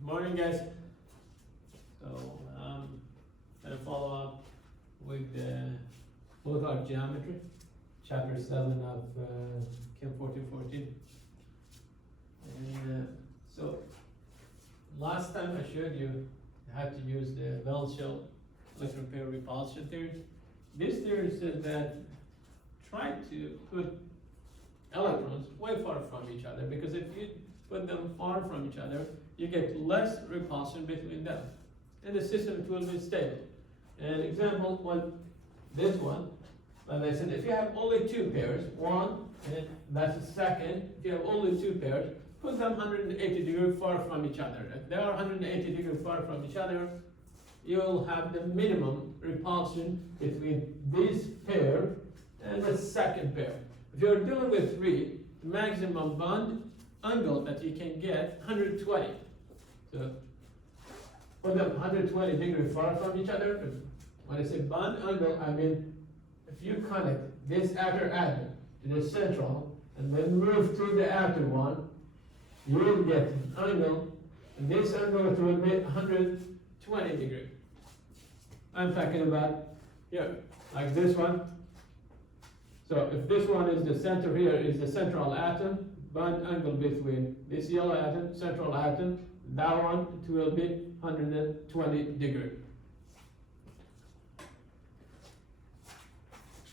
Good morning, guys. So, gonna follow up with both our geometry, chapter 7 of CHEM 1414. And so, last time I showed you how to use the Bell-Shell electron pair repulsion theory. This theory said that try to put electrons way far from each other, because if you put them far from each other, you get less repulsion between them, and the system will be stable. An example was this one. Like I said, if you have only two pairs, one, and that's the second, if you have only two pairs, put them 180 degrees far from each other. If they are 180 degrees far from each other, you will have the minimum repulsion between this pair and the second pair. If you're dealing with three, the maximum bond angle that you can get 120. So put them 120 degrees far from each other. When I say bond angle, I mean if you connect this outer atom to the central and then move to the outer one, you will get an angle, and this angle will be 120 degrees. I'm talking about here, like this one. So if this one is the center, here is the central atom, bond angle between this yellow atom, central atom, that one, it will be 120 degrees.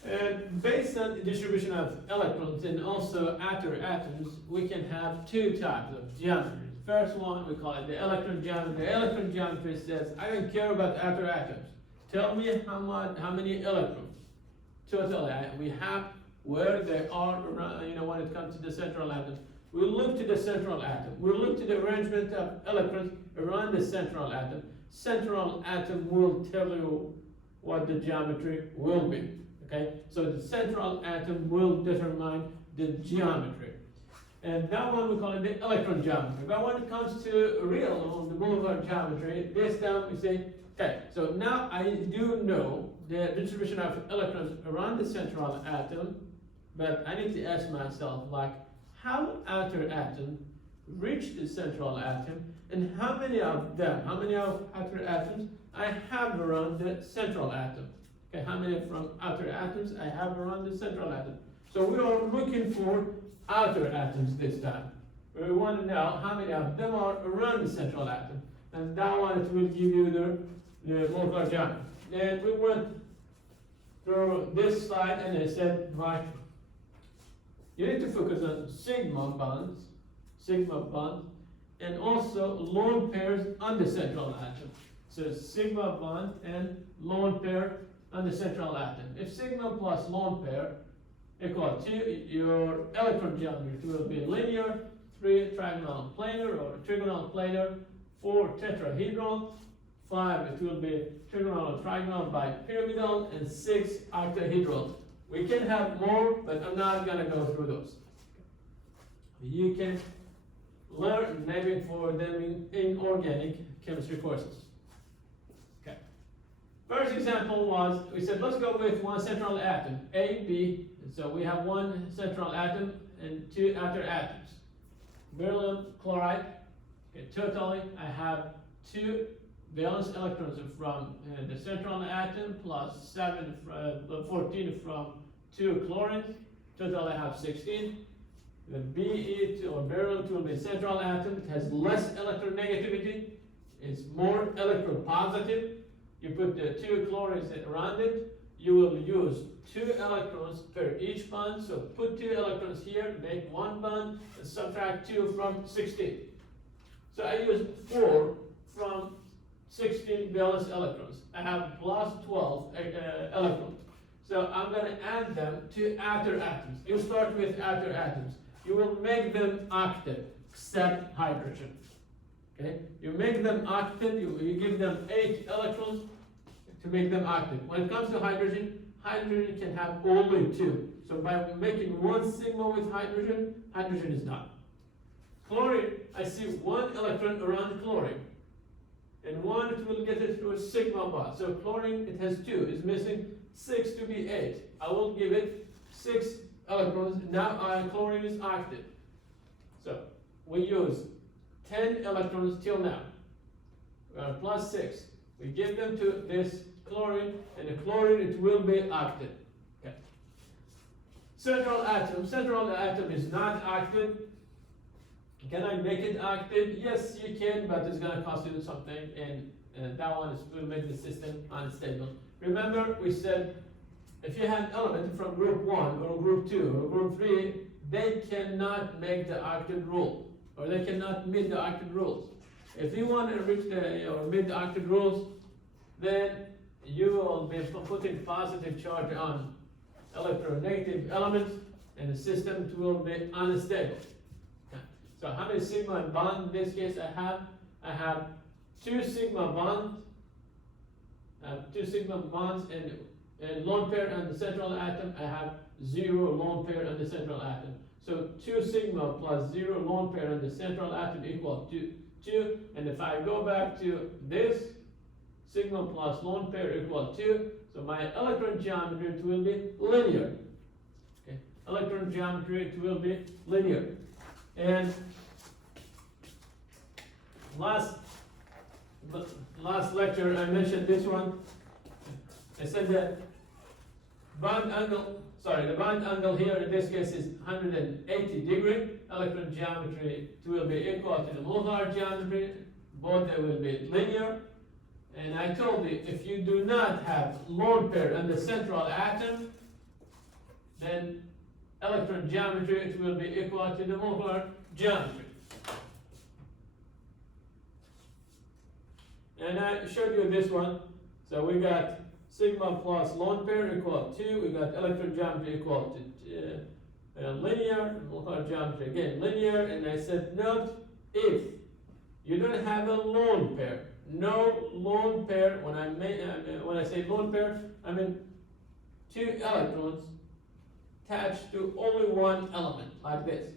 And based on the distribution of electrons and also outer atoms, we can have two types of geometry. First one, we call it the electron geometry. The electron geometry says, I don't care about outer atoms. Tell me how many electrons totally we have, where they are around, when it comes to the central atom. We look to the central atom. We look to the arrangement of electrons around the central atom. Central atom will tell you what the geometry will be. Okay, so the central atom will determine the geometry. And that one we call it the electron geometry. But when it comes to real, the boulevard geometry, this time we say, okay, so now I do know the distribution of electrons around the central atom, but I need to ask myself, like, how outer atom reach the central atom, and how many of them, how many of outer atoms I have around the central atom. Okay, how many from outer atoms I have around the central atom. So we are looking for outer atoms this time. We want to know how many of them are around the central atom. And that one, it will give you the molecular geometry. And we went through this slide, and I said, right, you need to focus on sigma bonds, and also lone pairs on the central atom. So sigma bond and lone pair on the central atom. If sigma plus lone pair equal to your electron geometry, it will be linear, 3 trigonal planar or trigonal planar, 4 tetrahedral, 5 it will be trigonal or trigonal bipyramidal, and 6 octahedral. We can have more, but I'm not going to go through those. You can learn naming for them in organic chemistry courses. Okay. First example was, we said, let's go with one central atom, A, B. So we have one central atom and two outer atoms. Beryllium chloride. Okay, totally, I have 2 valence electrons from the central atom plus 14 from 2 chlorines. Total I have 16. The Be or beryllium will be central atom. It has less electronegativity. It's more electropositive. You put the 2 chlorines around it. You will use 2 electrons per each bond. So put 2 electrons here, make 1 bond, and subtract 2 from 16. So I use 4 from 16 valence electrons. I have plus 12 electrons. So I'm going to add them to outer atoms. You start with outer atoms. You will make them octet, except hydrogen. Okay? You make them octet, you give them 8 electrons to make them octet. When it comes to hydrogen, hydrogen can have only 2. So by making 1 sigma with hydrogen, hydrogen is done. Chlorine, I see 1 electron around chlorine. And 1, it will get it through a sigma bond. So chlorine, it has 2. It's missing 6 to be 8. I will give it 6 electrons. Now chlorine is octet. So we use 10 electrons till now. plus 6. We give them to this chlorine, and the chlorine, it will be active. Okay. Central atom is not active. Can I make it active? Yes, you can, but it's gonna cost you something, and that one will make the system unstable. Remember, we said, if you have element from group 1 or group 2 or group 3, they cannot make the active rule, or they cannot meet the active rules. If you want to reach the or meet the active rules, then you will be putting positive charge on electronegative elements, and the system will be unstable. Okay. So how many sigma bonds in this case I have? I have 2 sigma bonds. I have 2 sigma bonds and lone pair on the central atom. I have 0 lone pair on the central atom. So 2 sigma plus 0 lone pair on the central atom equal to 2. And if I go back to this, sigma plus lone pair equal 2. So my electron geometry, it will be linear. Okay. Electron geometry, it will be linear. And last lecture I mentioned this one. I said that the bond angle here in this case is 180 degree. Electron geometry, it will be equal to the molecular geometry. Both they will be linear. And I told you, if you do not have lone pair on the central atom, then electron geometry, it will be equal to the molecular geometry. And I showed you this one. So we got sigma plus lone pair equal 2. We got electron geometry equal to linear, molecular geometry again linear. And I said, note, if you don't have a lone pair, no lone pair, when I say lone pair, I mean 2 electrons attached to only one element, like this,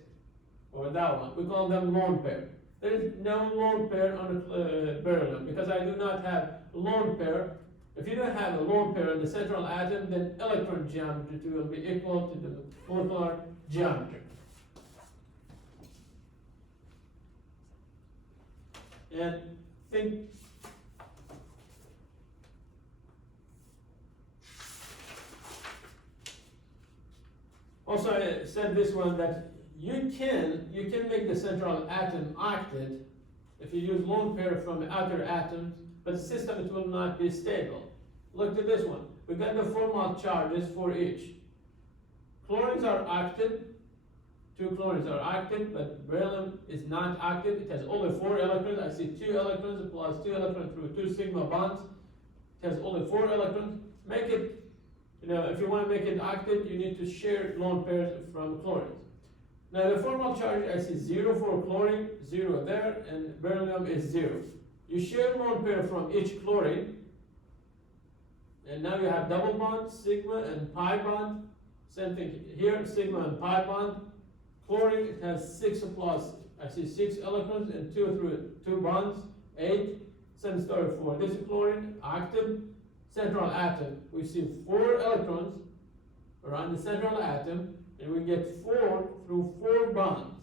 or that one. We call them lone pair. There is no lone pair on the beryllium, because I do not have lone pair. If you don't have a lone pair on the central atom, then electron geometry will be equal to the molecular geometry. And think also I said this one, that you can make the central atom active if you use lone pair from outer atoms, but the system, it will not be stable. Look at this one. We got the formal charges for each. Chlorines are active. 2 chlorines are active, but beryllium is not active. It has only 4 electrons. I see 2 electrons plus 2 electrons through 2 sigma bonds. It has only 4 electrons. Make it, if you want to make it active, you need to share lone pairs from chlorines. Now the formal charge, I see 0 for chlorine, 0 there, and beryllium is 0. You share lone pair from each chlorine, and now you have double bond, sigma and pi bond. Same thing here, sigma and pi bond. Chlorine, it has 6 plus, I see 6 electrons and 2 through 2 bonds, 8. Same story for this chlorine, active. Central atom, we see 4 electrons around the central atom, and we get 4 through 4 bonds.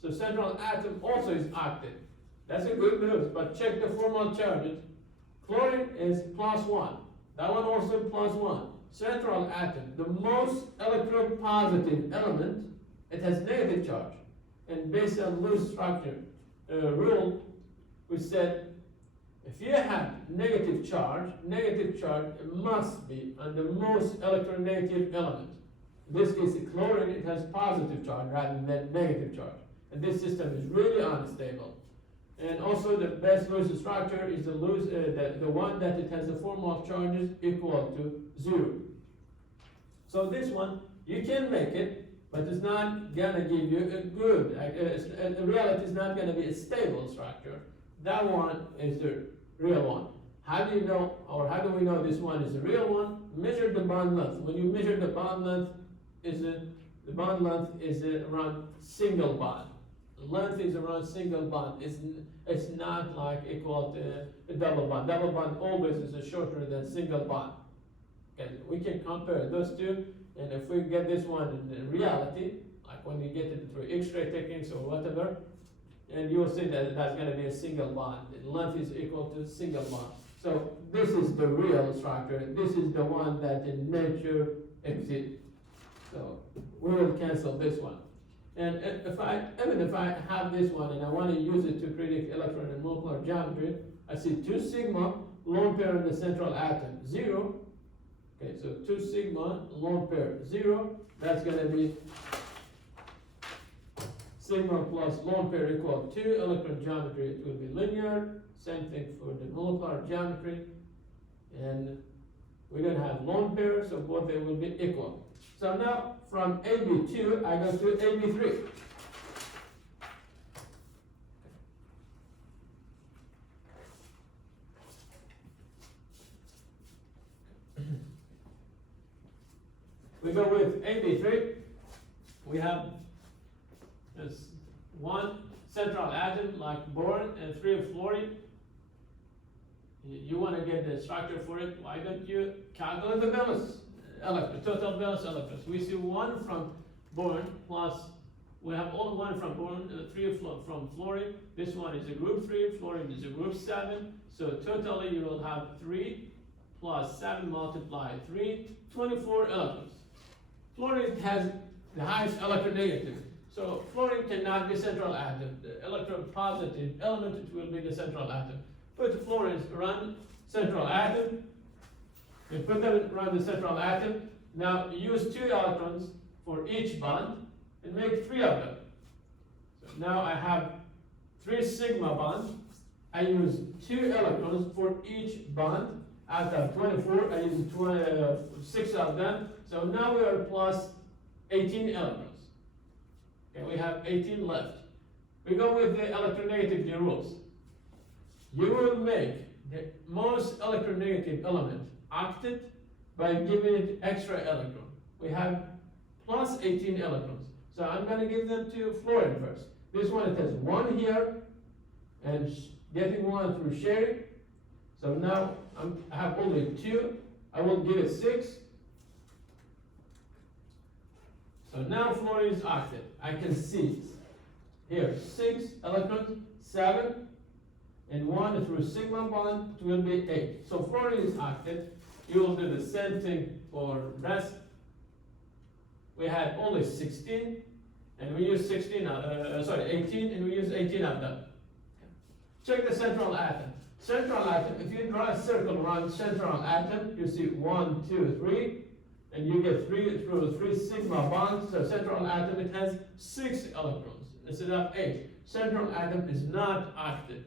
So central atom also is active. That's a good news, but check the formal charges. Chlorine is +1. That one also +1. Central atom, the most electropositive element, it has negative charge. And based on Lewis structure rule, we said, if you have negative charge, it must be on the most electronegative element. In this case, the chlorine, it has positive charge rather than negative charge. And this system is really unstable. And also the best Lewis structure is the one that it has the formal charges equal to 0. So this one, you can make it, but it's not gonna give you a good, in reality, it's not gonna be a stable structure. That one is the real one. How do you know, or how do we know this one is the real one? Measure the bond length. When you measure the bond length, the bond length is around single bond. Length is around single bond. It's not like equal to a double bond. Double bond always is shorter than single bond. Okay, we can compare those two, and if we get this one in reality, like when you get it through X-ray techniques or whatever, and you'll see that that's gonna be a single bond. The length is equal to single bond. So this is the real structure. This is the one that in nature exists. So we will cancel this one. And even if I have this one and I want to use it to predict electron and molecular geometry, I see 2 sigma lone pair in the central atom, 0. Okay, so 2 sigma lone pair, 0. That's going to be sigma plus lone pair equal 2. Electron geometry, it will be linear. Same thing for the molecular geometry. And we don't have lone pair, so both they will be equal. So now from AB2, I go to AB3. We go with AB3. We have this one central atom like boron and 3 fluorine. You want to get the structure for it, why don't you calculate the valence electrons, total valence electrons? We see 1 from boron plus, we have all 1 from boron, 3 from fluorine. This one is a group 3, fluorine is a group 7. So totally you will have 3 plus 7 multiplied 3, 24 electrons. Fluorine has the highest electronegativity. So fluorine cannot be central atom. The electropositive element, it will be the central atom. Put fluorines around central atom. You put them around the central atom. Now use 2 electrons for each bond and make 3 of them. So now I have 3 sigma bonds. I use 2 electrons for each bond. Out of 24, I use 6 of them. So now we are plus 18 electrons. Okay, we have 18 left. We go with the electronegativity rules. You will make the most electronegative element octet by giving it extra electron. We have plus 18 electrons. So I'm going to give them to fluorine first. This one, it has 1 here, and getting 1 through sharing. So now I have only 2. I will give it 6. So now fluorine is octet. I can see here 6 electrons, 7. And 1 through sigma bond, it will be 8. So fluorine is octet. You will do the same thing for rest. We had only 16, and we use 18, and we use 18 of them. Check the central atom. Central atom, if you draw a circle around central atom, you see 1, 2, 3, and you get 3 through 3 sigma bonds. So central atom, it has 6 electrons instead of 8. Central atom is not octet.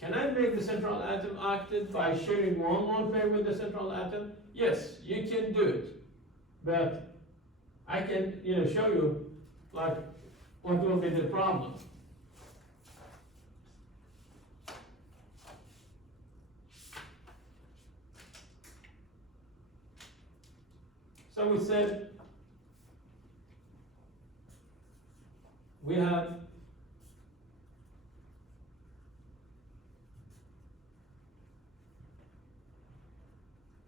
Can I make the central atom octet by sharing 1 lone pair with the central atom? Yes, you can do it. But I can, show you like what will be the problem. So we said we have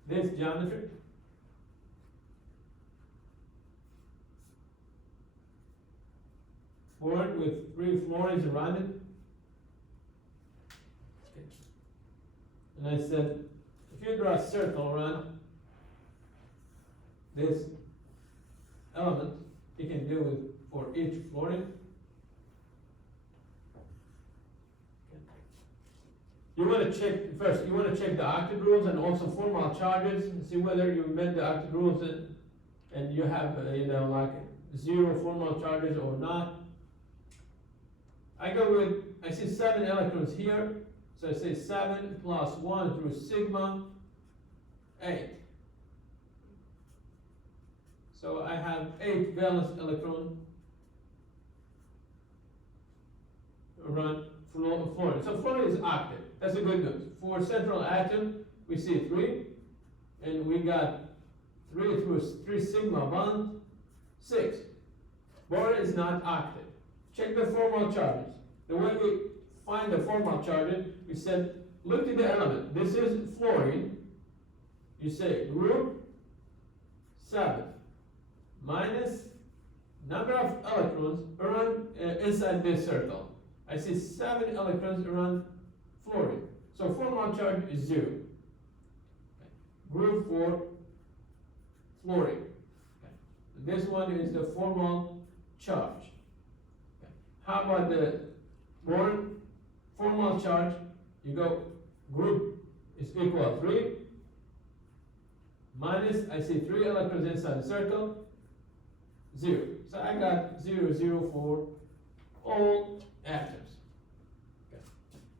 this geometry. Board with 3 fluorines around it. Okay. And I said, if you draw a circle around this element, you can do it for each fluorine. You want to check first. You want to check the octet rules and also formal charges and see whether you met the octet rules and you have like 0 formal charges or not. I see 7 electrons here, so I say 7 plus 1 through sigma 8. So I have 8 valence electron around fluorine. So fluorine is octet. That's the good news. For central atom, we see 3, and we got 3 through 3 sigma bond, 6. Boron is not octet. Check the formal charges. The way we find the formal charges, we said, look at the element. This is fluorine. You say group 7 minus number of electrons around inside this circle. I see 7 electrons around fluorine. So formal charge is 0. Okay. Group 4, fluorine. Okay. This one is the formal charge. Okay. How about the boron? Formal charge, you go group is equal 3 minus, I see 3 electrons inside the circle, 0. So I got 0, 0 for all atoms. Okay.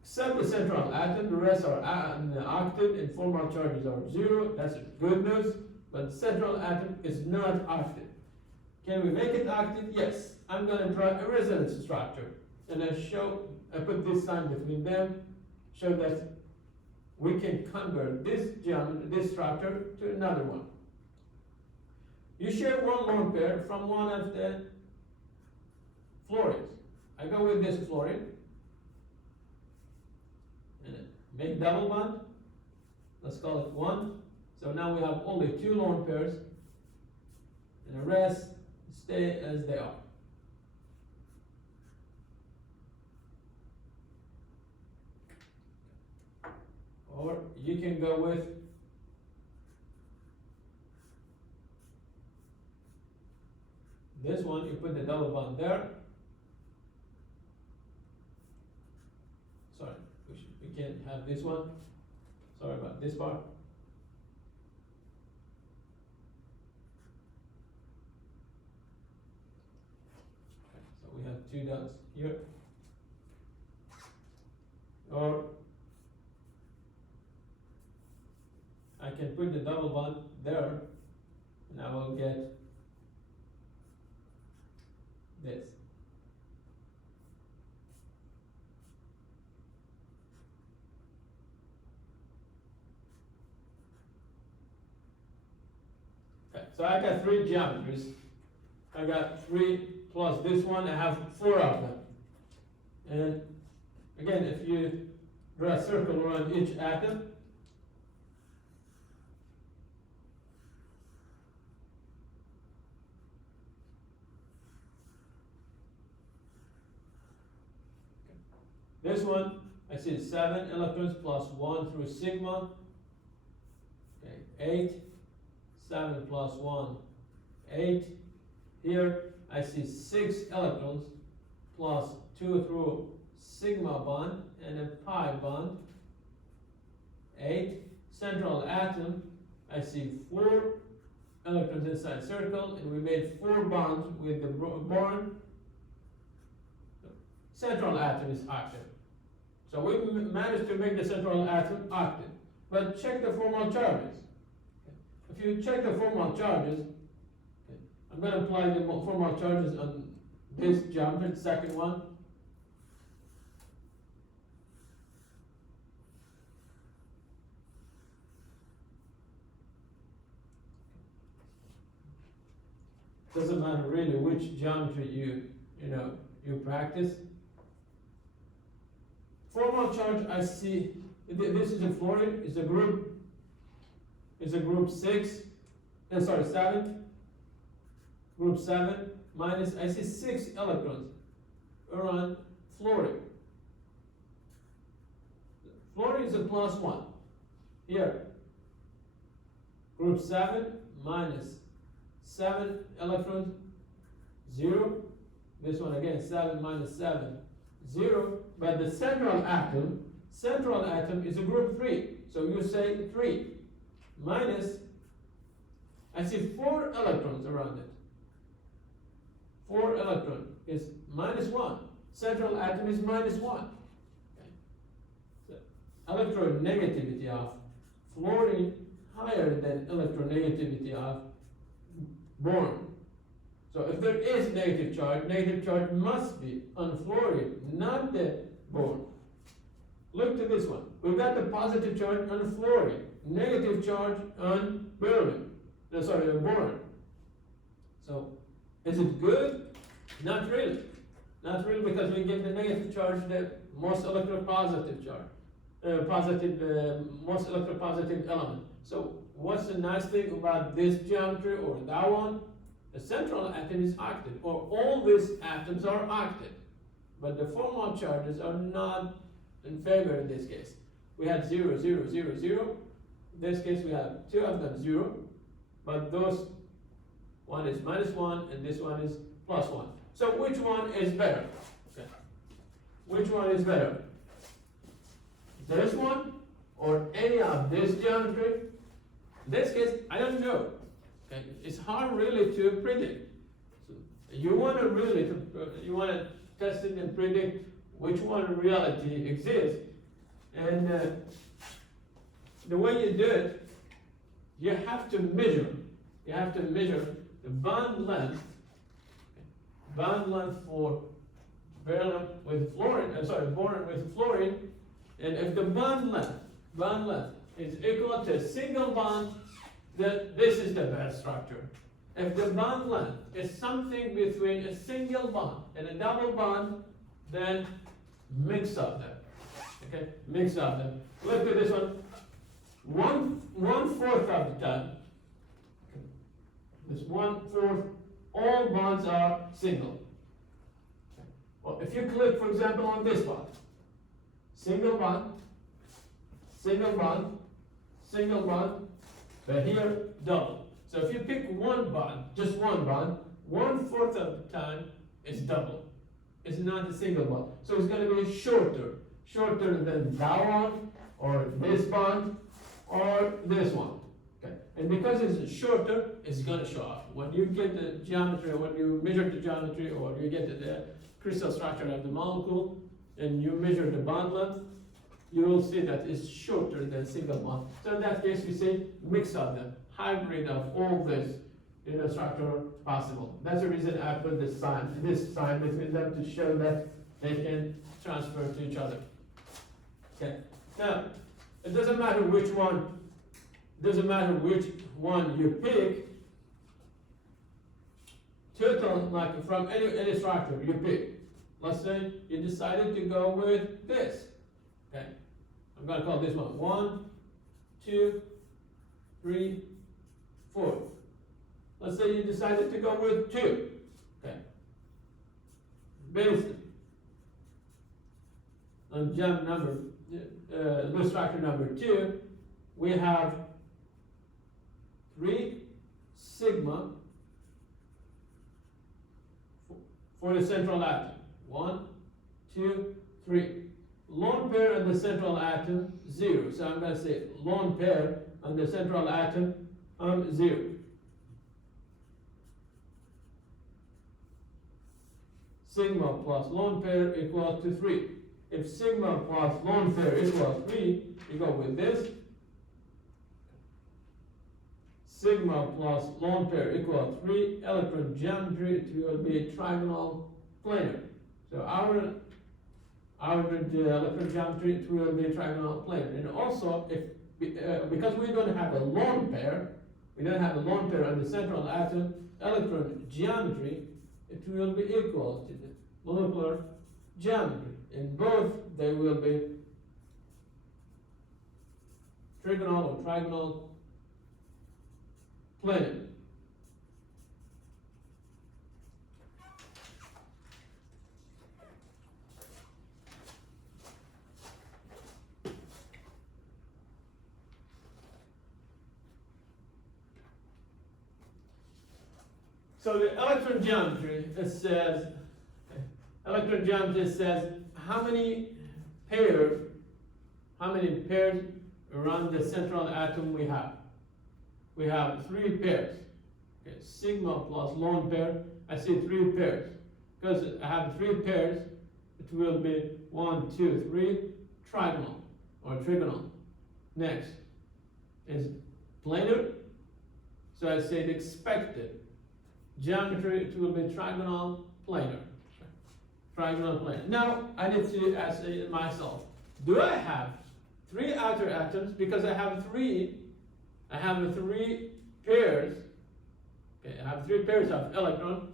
Except the central atom, the rest are octet and formal charges are 0. That's good news, but the central atom is not octet. Can we make it octet? Yes. I'm going to draw a resonance structure, and I put this sign between them, show that we can convert this structure to another one. You share one lone pair from one of the fluorines. I go with this fluorine, and make double bond. Let's call it 1. So now we have only 2 lone pairs, and the rest stay as they are. Or you can go with this one, you put the double bond there. Sorry, we can't have this one. Sorry about this part. Okay, so we have 2 dots here. Or I can put the double bond there, and I will get this. Okay, so I got 3 geometries. I got 3 plus this one, I have 4 of them. And again, if you draw a circle around each atom, this one, I see 7 electrons plus 1 through sigma. Okay, 8, 7 plus 1, 8. Here, I see 6 electrons plus 2 through sigma bond and a pi bond. 8. Central atom, I see 4 electrons inside circle, and we made 4 bonds with the boron. Central atom is octet. So we managed to make the central atom octet. But check the formal charges. Okay. If you check the formal charges, okay, I'm going to apply the formal charges on this geometry, the second one. Doesn't matter really which geometry you practice. Formal charge, I see, this is a fluorine, is a group 7, group 7, minus, I see 6 electrons around fluorine. Fluorine is a plus 1. Here, group 7 minus 7 electrons, 0. This one again, 7 minus 7, 0. But the central atom is a group 3. So you say 3 minus, I see 4 electrons around it. 4 electron is minus 1. Central atom is minus 1. Okay. So electronegativity of fluorine higher than electronegativity of boron. So if there is negative charge must be on fluorine, not the boron. Look to this one. We've got the positive charge on fluorine, negative charge on boron. So is it good? Not really. Not really, because we give the negative charge the most electropositive charge, most electropositive element. So what's the nice thing about this geometry or that one? The central atom is octet, or all these atoms are octet. but the formal charges are not in favor in this case. We had 0, 0, 0, 0. In this case, we have two of them 0, but those one is -1 and this one is +1. So which one is better? Okay. Which one is better? This one or any of this geometry? In this case, I don't know. Okay. It's hard really to predict. So you want to test it and predict which one in reality exists. And the way you do it, you have to measure. You have to measure the bond length for beryllium with fluorine. Boron with fluorine. And if the bond length is equal to a single bond, then this is the best structure. If the bond length is something between a single bond and a double bond, then mix of them. Okay, mix of them. Look at this one. One fourth of the time. This 1/4, all bonds are single. Well, if you click, for example, on this bond, single bond, single bond, single bond, but here double. So if you pick one bond, just one bond, 1/4 of the time it's double. It's not a single bond. So it's going to be shorter than that one, or this bond, or this one. Okay. And because it's shorter, it's going to show up. When you get the geometry, when you measure the geometry, or you get the crystal structure of the molecule, and you measure the bond length, you will see that it's shorter than single bond. So in that case, we say mix of them, hybrid of all this in a structure possible. That's the reason I put this sign between them to show that they can transfer to each other. Okay. Now, it doesn't matter which one you pick. Total, like from any structure you pick. Let's say you decided to go with this. Okay. I'm going to call this one 1, 2, 3, 4. Let's say you decided to go with 2. Okay. Based on jump number, structure number 2, we have 3 sigma for the central atom. 1, 2, 3. Lone pair on the central atom, 0. So I'm going to say lone pair on the central atom, 0. Sigma plus lone pair equals to 3. If sigma plus lone pair equals 3, you go with this. Sigma plus lone pair equals 3. Electron geometry, it will be trigonal planar. So our electron geometry, it will be trigonal planar. And also, because we don't have a lone pair, on the central atom, electron geometry, it will be equal to the molecular geometry. In both, they will be trigonal or trigonal planar. So the electron geometry, says how many pairs around the central atom we have. We have 3 pairs. Okay, sigma plus lone pair, I see 3 pairs. Because I have 3 pairs, it will be 1, 2, 3, trigonal or trigonal. Next is planar. So I say the expected geometry, it will be trigonal planar. Trigonal planar. Now I need to ask myself, do I have 3 outer atoms? Because I have 3 pairs. Okay, I have 3 pairs of electrons,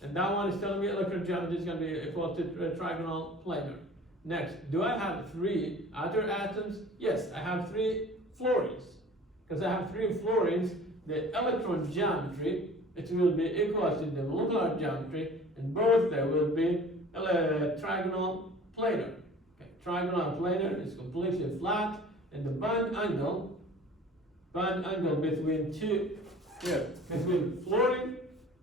and that one is telling me electron geometry is going to be equal to trigonal planar. Next, do I have 3 outer atoms? Yes, I have 3 fluorines. Because I have 3 fluorines, the electron geometry, it will be equal to the molecular geometry, and both they will be trigonal planar. Okay. Trigonal planar is completely flat, and the bond angle between between fluorine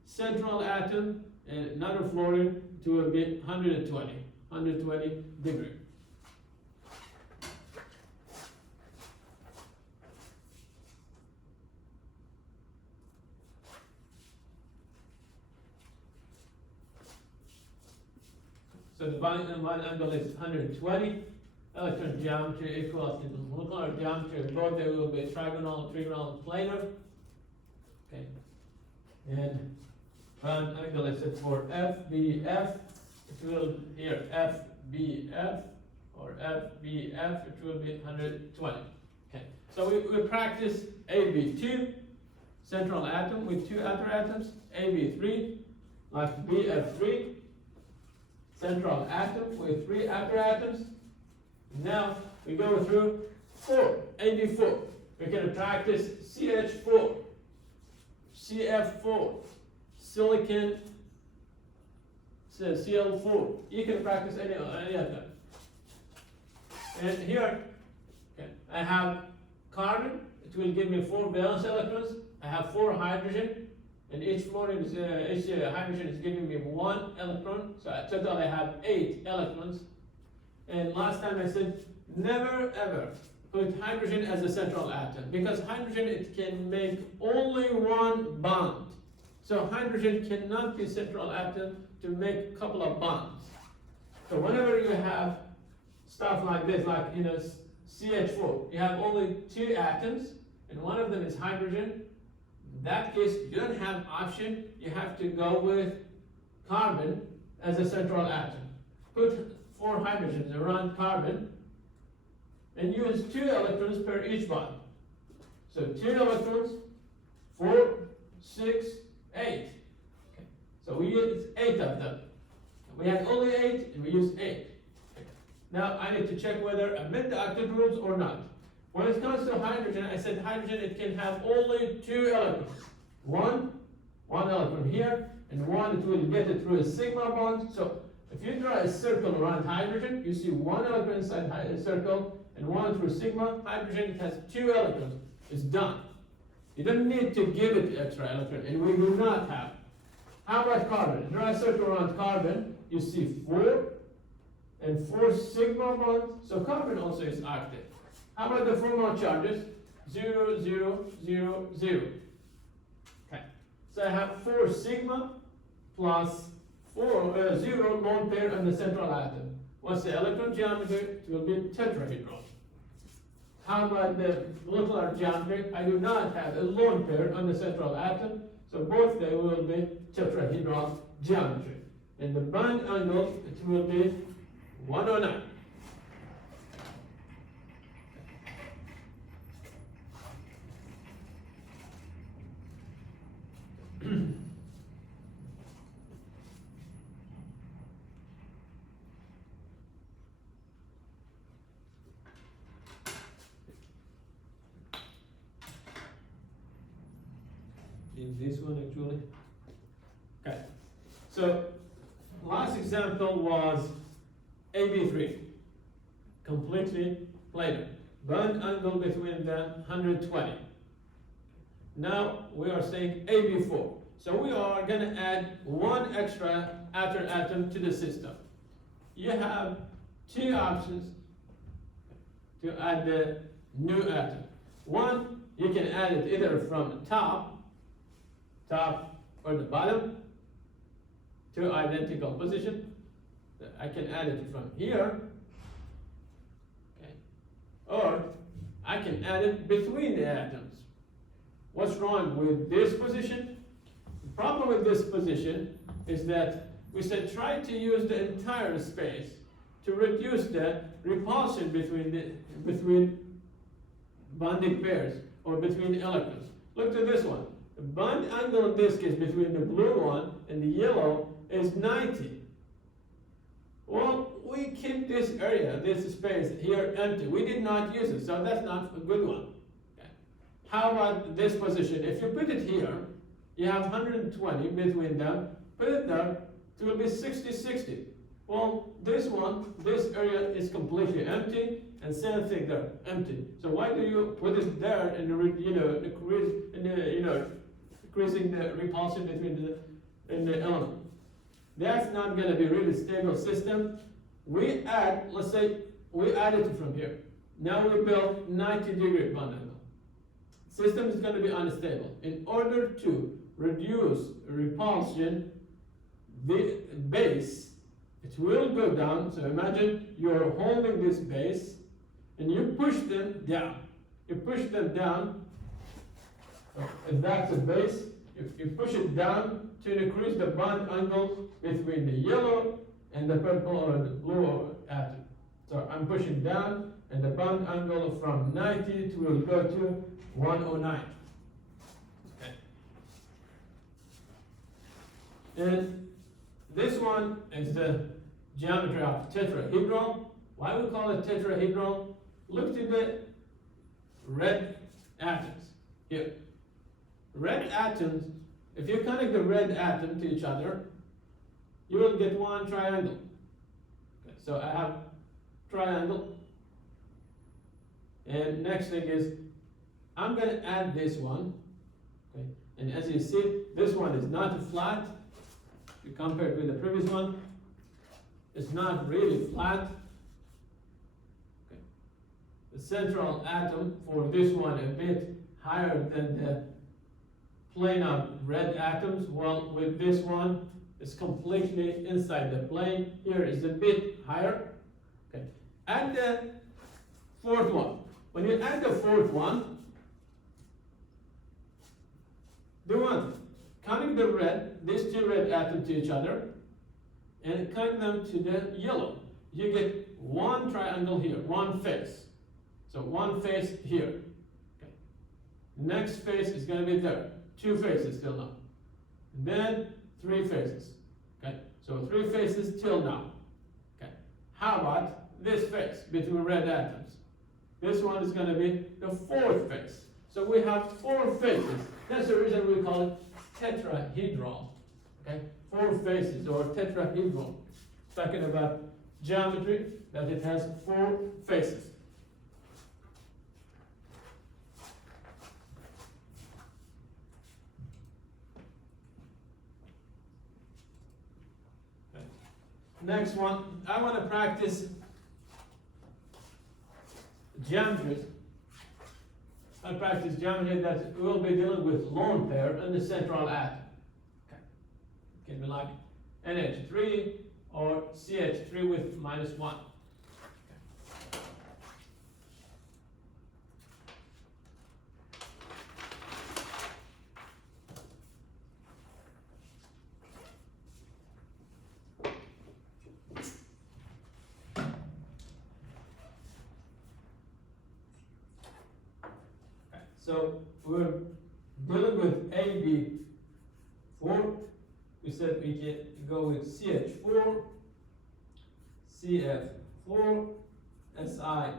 central atom and another fluorine will be 120 degree. So the bond angle is 120. Electron geometry equals to the molecular geometry. Both they will be trigonal, planar. Okay. And bond angle is set for FBF. It will here FBF or FBF. It will be 120. Okay. So we practice AB2 central atom with two other atoms. AB3 like BF3 central atom with three other atoms. Now we go through AB4. We're going to practice CH4, CF4, silicon, Cl4. You can practice any of them. And here, okay, I have carbon. It will give me 4 valence electrons. I have 4 hydrogen, and each hydrogen is giving me 1 electron. So at total I have 8 electrons. And last time I said, never ever put hydrogen as a central atom, because hydrogen, it can make only 1 bond. So hydrogen cannot be central atom to make a couple of bonds. So whenever you have stuff like this, like CH4, you have only 2 atoms, and one of them is hydrogen. In that case, you don't have option. You have to go with carbon as a central atom. Put 4 hydrogens around carbon and use 2 electrons per each bond. So 2 electrons, 4, 6, 8. Okay. So we use 8 of them. We had only 8 and we use 8. Okay. Now I need to check whether I met the octet rules or not. When it comes to hydrogen, I said hydrogen, it can have only 2 electrons. One electron here, and one it will get it through a sigma bond. So if you draw a circle around hydrogen, you see 1 electron inside a circle and 1 through sigma. Hydrogen, it has 2 electrons. It's done. You don't need to give it extra electron, and we do not have. How about carbon? Draw a circle around carbon. You see 4 and 4 sigma bonds. So carbon also is octet. How about the formal charges? 0, 0, 0, 0. Okay. So I have 4 sigma plus 0 lone pair on the central atom. What's the electron geometry? It will be tetrahedral. How about the molecular geometry? I do not have a lone pair on the central atom, so both they will be tetrahedral geometry. And the bond angle, it will be 109. In this one actually. Okay. So last example was AB3. Completely planar. Bond angle between them 120. Now we are saying AB4. So we are going to add 1 extra outer atom to the system. You have 2 options to add the new atom. One, you can add it either from top or the bottom, 2 identical positions. I can add it from here, okay, or I can add it between the atoms. What's wrong with this position? The problem with this position is that we said try to use the entire space to reduce the repulsion between bonding pairs or between electrons. Look at this one. The bond angle in this case between the blue one and the yellow is 90. Well, we keep this area, this space here empty. We did not use it, so that's not a good one. Okay. How about this position? If you put it here, you have 120 between them. Put it there, it will be 60-60. Well, this area is completely empty, and same thing there, empty. So why do you put it there and increasing the repulsion between the element? That's not going to be really stable system. We add, let's say, we added it from here. Now we build 90-degree bond angle. System is going to be unstable. In order to reduce repulsion, the base, it will go down. So imagine you're holding this base and you push them down. You push them down. If that's the base, you push it down to increase the bond angle between the yellow and the purple or the blue atom. So I'm pushing down, and the bond angle from 90 will go to 109. Okay. And this one is the geometry of tetrahedron. Why we call it tetrahedron? Look to the red atoms here. Red atoms, if you connect the red atom to each other, you will get one triangle. Okay, so I have triangle. And next thing is, I'm going to add this one. Okay, and as you see, this one is not flat. If you compare it with the previous one, it's not really flat. Okay. The central atom for this one a bit higher than the plane of red atoms. Well, with this one, it's completely inside the plane. Here is a bit higher. Okay. Add the fourth one. When you add the fourth one, do one. Connect these two red atoms to each other, and connect them to the yellow. You get one triangle here, one face. So one face here. Okay. Next face is going to be there. Two faces till now. And then three faces. Okay. So three faces till now. Okay. How about this face between red atoms? This one is going to be the fourth face. So we have four faces. That's the reason we call it tetrahedron. Okay? Four faces, or tetrahedron. Talking about geometry, that it has four faces. Okay. Next one, I want to practice geometry. I practice geometry that will be dealing with lone pair and the central atom. Okay. It can be like NH3 or CH3 with -1. Okay. So we're dealing with AB4. We said we can go with CH4, CF4, SI,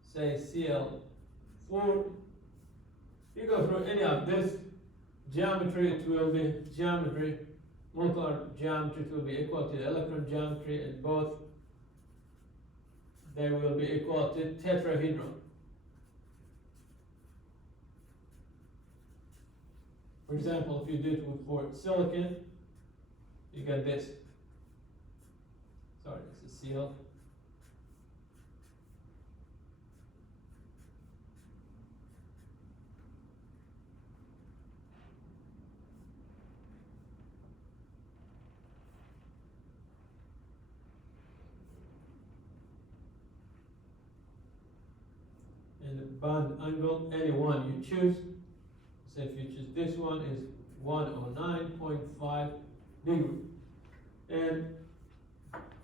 say CL4. If you go through any of this geometry, it will be geometry, molecular geometry, it will be equal to electron geometry, and both they will be equal to tetrahedron. For example, if you do it for silicon, you get this. Sorry, it's a Cl. And the bond angle, any one you choose. So if you choose this one, is 109.5 degree. And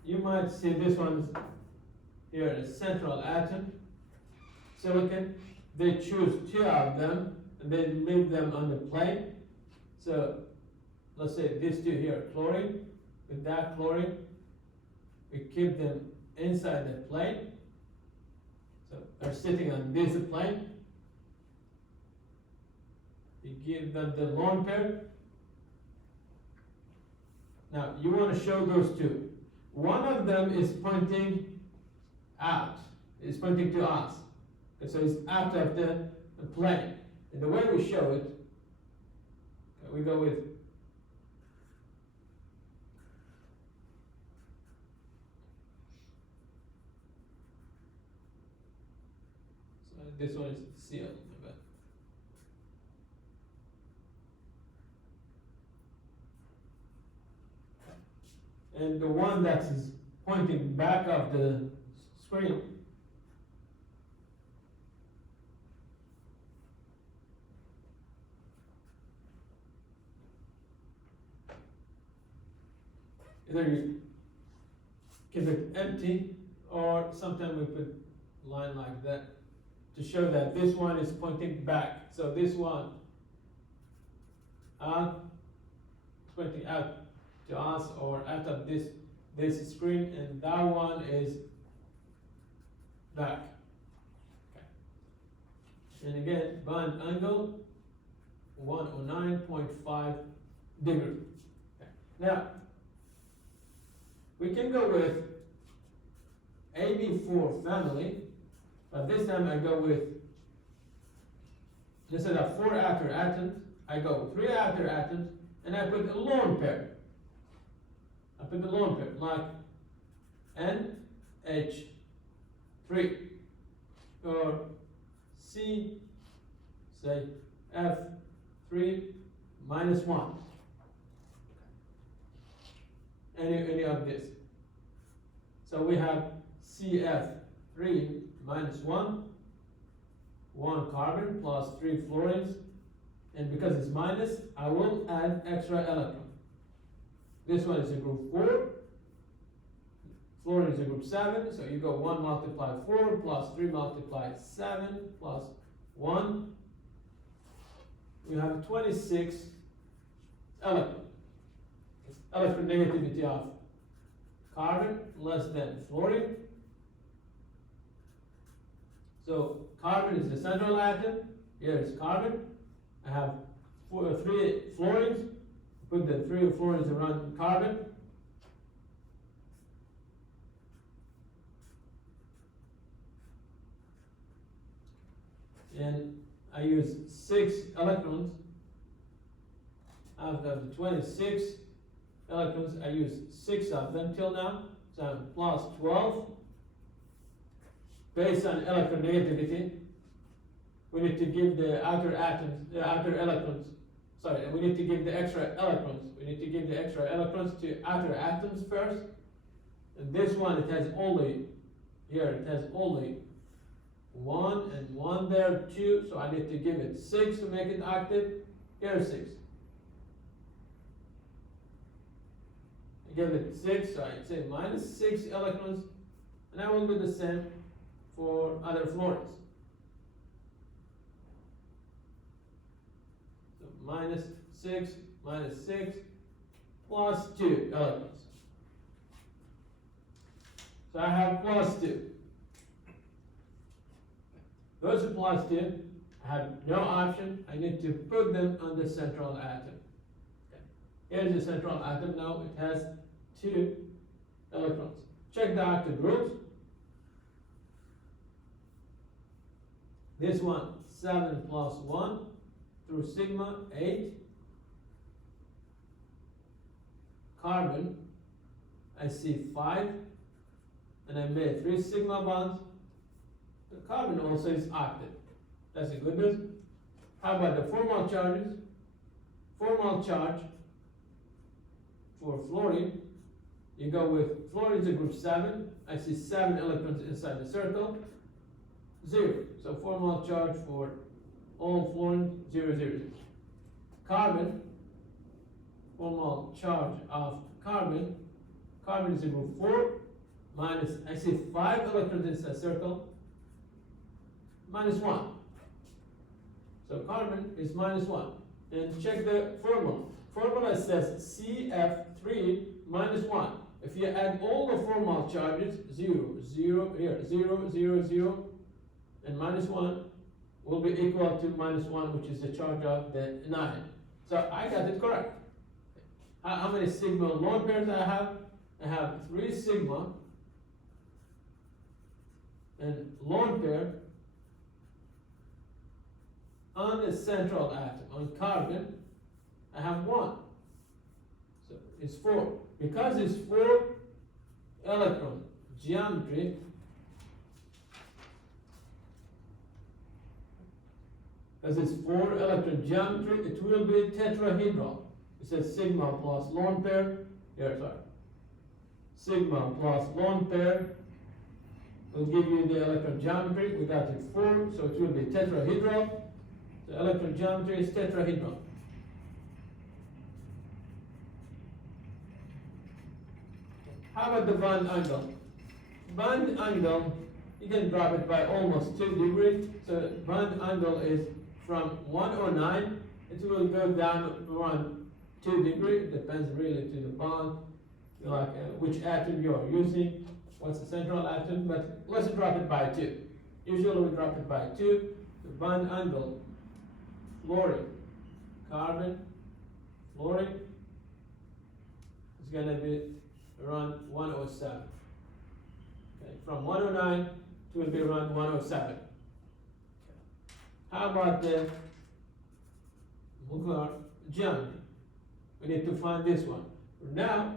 you might see this one here is central atom, silicon. They choose two of them and they leave them on the plane. So let's say these two here, chlorine. With that chlorine, we keep them inside the plane. So they're sitting on this plane. You give them the lone pair. Now you want to show those two. one of them is pointing out, is pointing to us. Okay, so it's out of the plane. And the way we show it, okay, we go with this one is sealed. And the one that is pointing back of the screen, either you keep it empty or sometimes we put line like that to show that this one is pointing back. So this one out, pointing out to us or out of this screen, and that one is back. Okay. And again, bond angle 109.5 degrees. Okay. Now we can go with AB4 family, but this time I go with, instead of 4 outer atoms, I go with 3 outer atoms, and I put a lone pair. I put the lone pair, like NH3, or C, say F3 minus 1. Any of this. So we have CF3 minus 1 carbon plus 3 fluorines, and because it's minus, I will add extra electron. This one is a group 4, fluorine is a group 7, so you go 1 multiply 4 plus 3 multiply 7 plus 1. We have 26 electron. Electronegativity of carbon less than fluorine. So carbon is the central atom. Here is carbon. I have 3 fluorines. Put the 3 fluorines around carbon. And I use 6 electrons. Out of the 26 electrons, I use 6 of them till now. So I'm plus 12. Based on electronegativity, we need to give the outer atoms, the outer electrons. Sorry, we need to give the extra electrons. We need to give the extra electrons to outer atoms first. And this one, it has only, here it has only 1 and 1 there, 2. So I need to give it 6 to make it active. Here 6. I give it 6, so I'd say minus 6 electrons. And I will do the same for other fluorines. So minus 6, plus 2 electrons. So I have plus 2. Those are plus 2. I have no option. I need to put them on the central atom. Okay. Here's the central atom now. It has 2 electrons. Check the active groups. This one, 7 plus 1 through sigma, 8. Carbon, I see 5, and I made 3 sigma bonds. The carbon also is active. That's a good news. How about the formal charges? Formal charge for fluorine, you go with fluorine is a group 7. I see 7 electrons inside the circle. 0. So formal charge for all fluorine, 0, 0, 0. Carbon, formal charge of carbon. Carbon is a group 4. Minus, I see 5 electrons inside the circle. Minus 1. So carbon is minus 1. And check the formula. Formula says CF3 minus 1. If you add all the formal charges, 0, 0, here, 0, 0, 0, and minus 1 will be equal to minus 1, which is the charge of the 9. So I got it correct. How many sigma lone pairs I have? I have 3 sigma and lone pair on the central atom. On carbon, I have 1. So it's 4. Because it's 4 electron geometry, as it's 4 electron geometry, it will be tetrahedral. It says sigma plus lone pair. Here, sorry. Sigma plus lone pair will give you the electron geometry. We got it 4, so it will be tetrahedral. The electron geometry is tetrahedral. How about the bond angle? Bond angle, you can drop it by almost 2 degrees. So bond angle is from 109, it will go down around 2 degrees. It depends really to the bond, like which atom you are using, what's the central atom, but let's drop it by 2. Usually we drop it by 2. The bond angle, fluorine, carbon, fluorine, is going to be around 107. Okay. From 109, it will be around 107. How about the molecular geometry? We need to find this one. Now,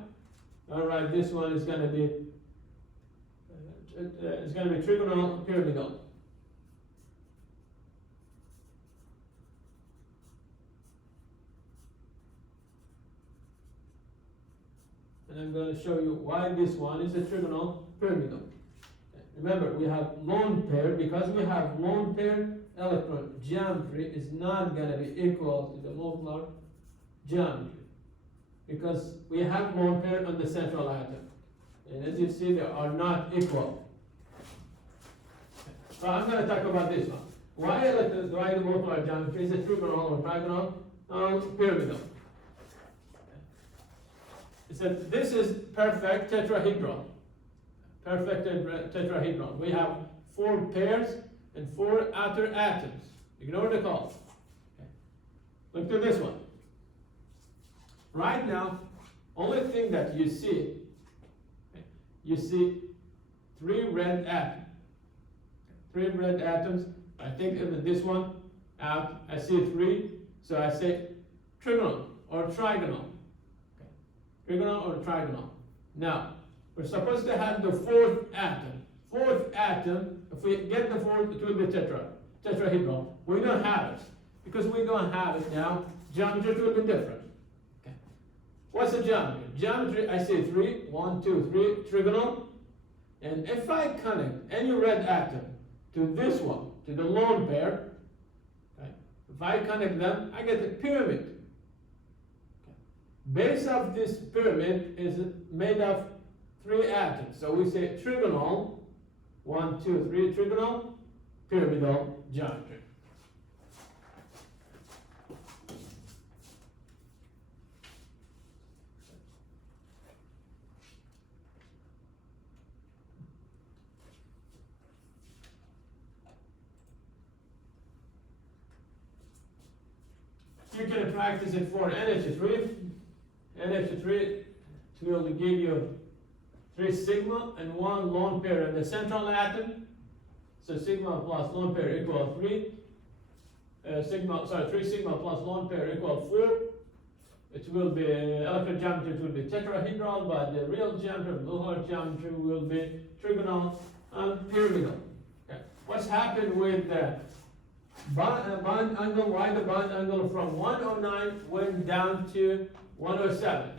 all right, this one is going to be trigonal pyramidal. And I'm going to show you why this one is a trigonal pyramidal. Remember, we have lone pair. Because we have lone pair, electron geometry is not going to be equal to the molecular geometry, because we have lone pair on the central atom. And as you see, they are not equal. So I'm going to talk about this one. Why the molecular geometry is a trigonal or trigonal pyramidal? It said this is perfect tetrahedron. Perfect tetrahedron. We have 4 pairs and 4 outer atoms. Ignore the column. Okay. Look to this one. Right now, only thing that you see 3 red atoms. 3 red atoms. I think even this one out, I see 3. So I say trigonal or trigonal. Okay. Trigonal or trigonal. Now, we're supposed to have the 4th atom. 4th atom, if we get the 4th, it will be tetrahedral. We don't have it. Because we don't have it now, geometry will be different. Okay. What's the geometry? Geometry, I say 3, 1, 2, 3, trigonal. And if I connect any red atom to this one, to the lone pair, okay, if I connect them, I get a pyramid. Okay. Base of this pyramid is made of 3 atoms. So we say trigonal, 1, 2, 3, trigonal, pyramidal geometry. You can practice it for NH3. NH3, it will give you 3 sigma and 1 lone pair in the central atom. So sigma plus lone pair equal 3. 3 sigma plus lone pair equal 4. It will be, electron geometry will be tetrahedral, but the real geometry, molecular geometry will be trigonal and pyramidal. Okay. What's happened with the bond angle? Why the bond angle from 109 went down to 107?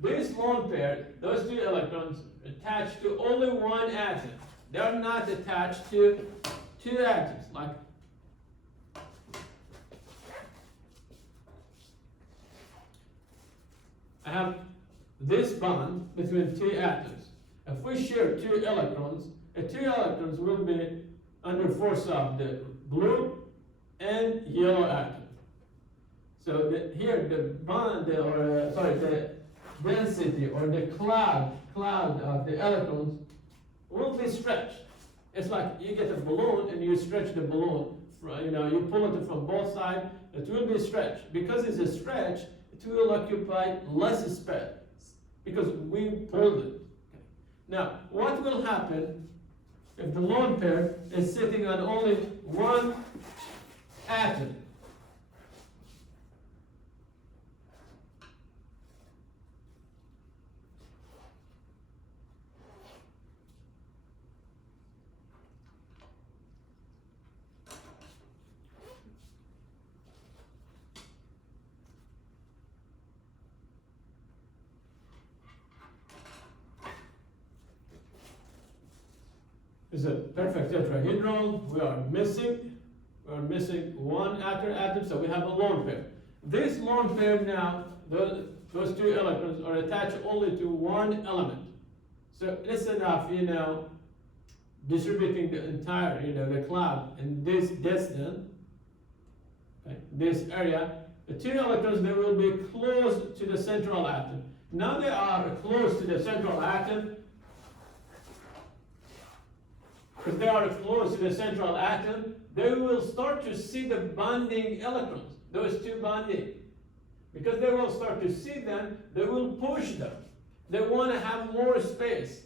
This lone pair, those 2 electrons attached to only 1 atom. They are not attached to 2 atoms. Like I have this bond between 2 atoms. If we share 2 electrons, 2 electrons will be under force of the blue and yellow atom. So here the bond, the density or the cloud of the electrons will be stretched. It's like you get a balloon and you stretch the balloon. You pull it from both sides. It will be stretched. Because it's a stretch, it will occupy less space. because we pulled it. Now, what will happen if the lone pair is sitting on only one atom? Is a perfect tetrahedron. We are missing one outer atom, so we have a lone pair. This lone pair now, those two electrons are attached only to one element. So instead of distributing the entire the cloud in this distance, okay, this area, the two electrons they will be close to the central atom. Now they are close to the central atom. If they are close to the central atom, they will start to see the bonding electrons, those two bonding. Because they will start to see them, they will push them. They want to have more space.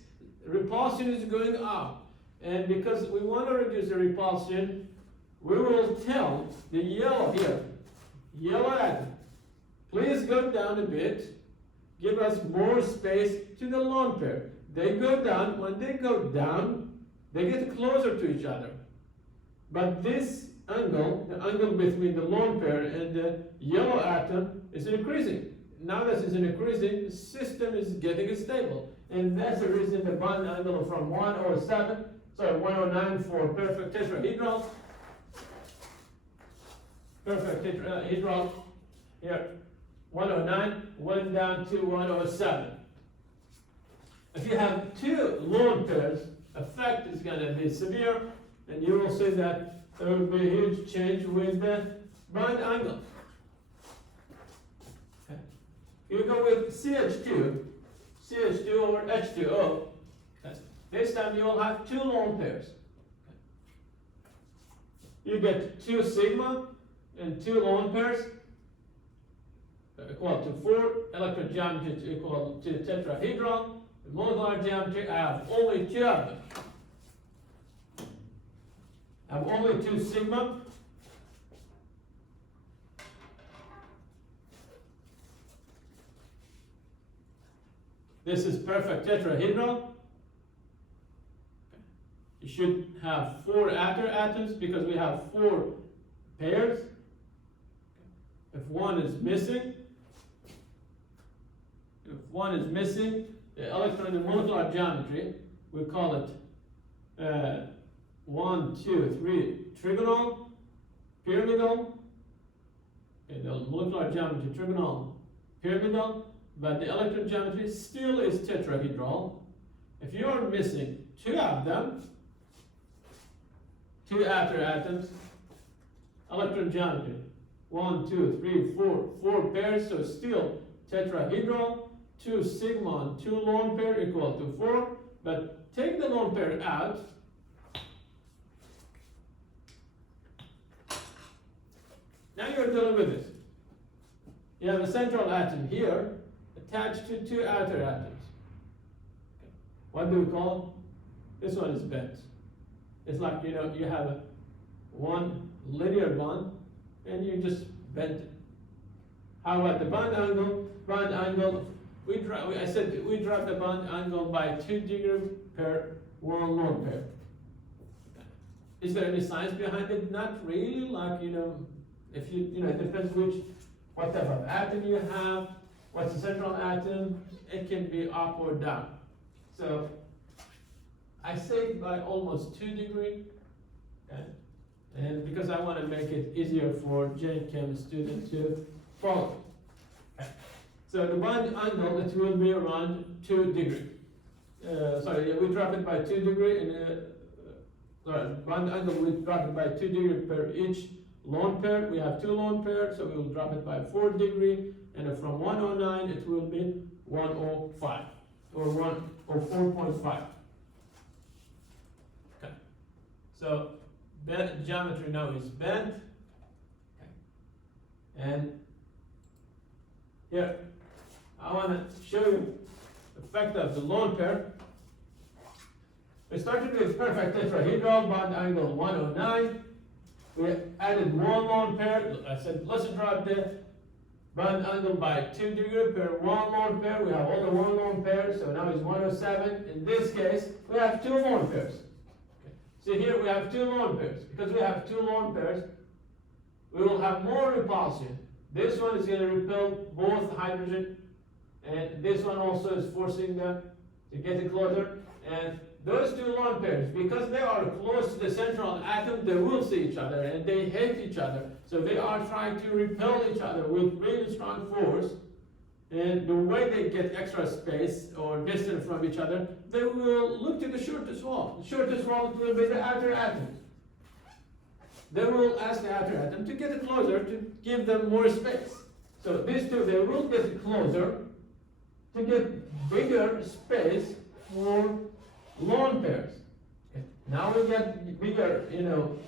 Repulsion is going up. And because we want to reduce the repulsion, we will tell the yellow atom, please go down a bit, give us more space to the lone pair. They go down. When they go down, they get closer to each other. But this angle, the angle between the lone pair and the yellow atom, is increasing. Now that it's increasing, the system is getting stable. And that's the reason the bond angle from 109 for perfect tetrahedron. Perfect tetrahedron, here, 109, went down to 107. If you have two lone pairs, effect is going to be severe, and you will see that there will be a huge change with the bond angle. Okay. You go with CH2 or H2O. Okay. This time you will have two lone pairs. Okay. You get 2 sigma and 2 lone pairs equal to 4. Electron geometry is equal to tetrahedron. The molecular geometry, I have only 2 of them. I have only 2 sigma. This is perfect tetrahedron. You should have 4 outer atoms because we have 4 pairs. If one is missing, the electron in molecular geometry, we call it 1, 2, 3 trigonal, pyramidal. Okay, the molecular geometry trigonal, pyramidal, but the electron geometry still is tetrahedral. If you are missing 2 of them, 2 outer atoms, electron geometry 1, 2, 3, 4 pairs, so still tetrahedral. 2 sigma and 2 lone pair equal to 4, but take the lone pair out. Now you're dealing with this. You have a central atom here attached to 2 outer atoms. Okay. What do we call it? This one is bent. It's like you have one linear bond and you just bent it. How about the bond angle? Bond angle. I said we drop the bond angle by 2 degrees per 1 lone pair. Is there any science behind it? Not really. Like if it depends what type of atom you have, what's the central atom. It can be up or down. So I say by almost 2 degrees. Okay, and because I want to make it easier for Chem students to follow. Okay. So the bond angle, it will be around 2 degrees. We drop it by 2 degrees, and bond angle, we drop it by 2 degrees per each lone pair. We have 2 lone pairs, so we will drop it by 4 degrees, and from 109, it will be 105, or 4.5. Okay. So bent geometry now is bent. Okay. And here, I want to show you effect of the lone pair. We started with perfect tetrahedral, bond angle 109. We added one lone pair. I said, let's drop the bond angle by 2 degrees per one lone pair. We have all the one lone pairs, so now it's 107. In this case, we have two lone pairs. Okay. So here we have two lone pairs. Because we have two lone pairs, we will have more repulsion. This one is going to repel both hydrogen, and this one also is forcing them to get it closer. And those two lone pairs, because they are close to the central atom, they will see each other and they hate each other. So they are trying to repel each other with really strong force. And the way they get extra space or distance from each other, they will look to the shortest wall. The shortest wall will be the outer atom. They will ask the outer atom to get it closer to give them more space. So these two, they will get closer to get bigger space for lone pairs. Okay. Now we get bigger,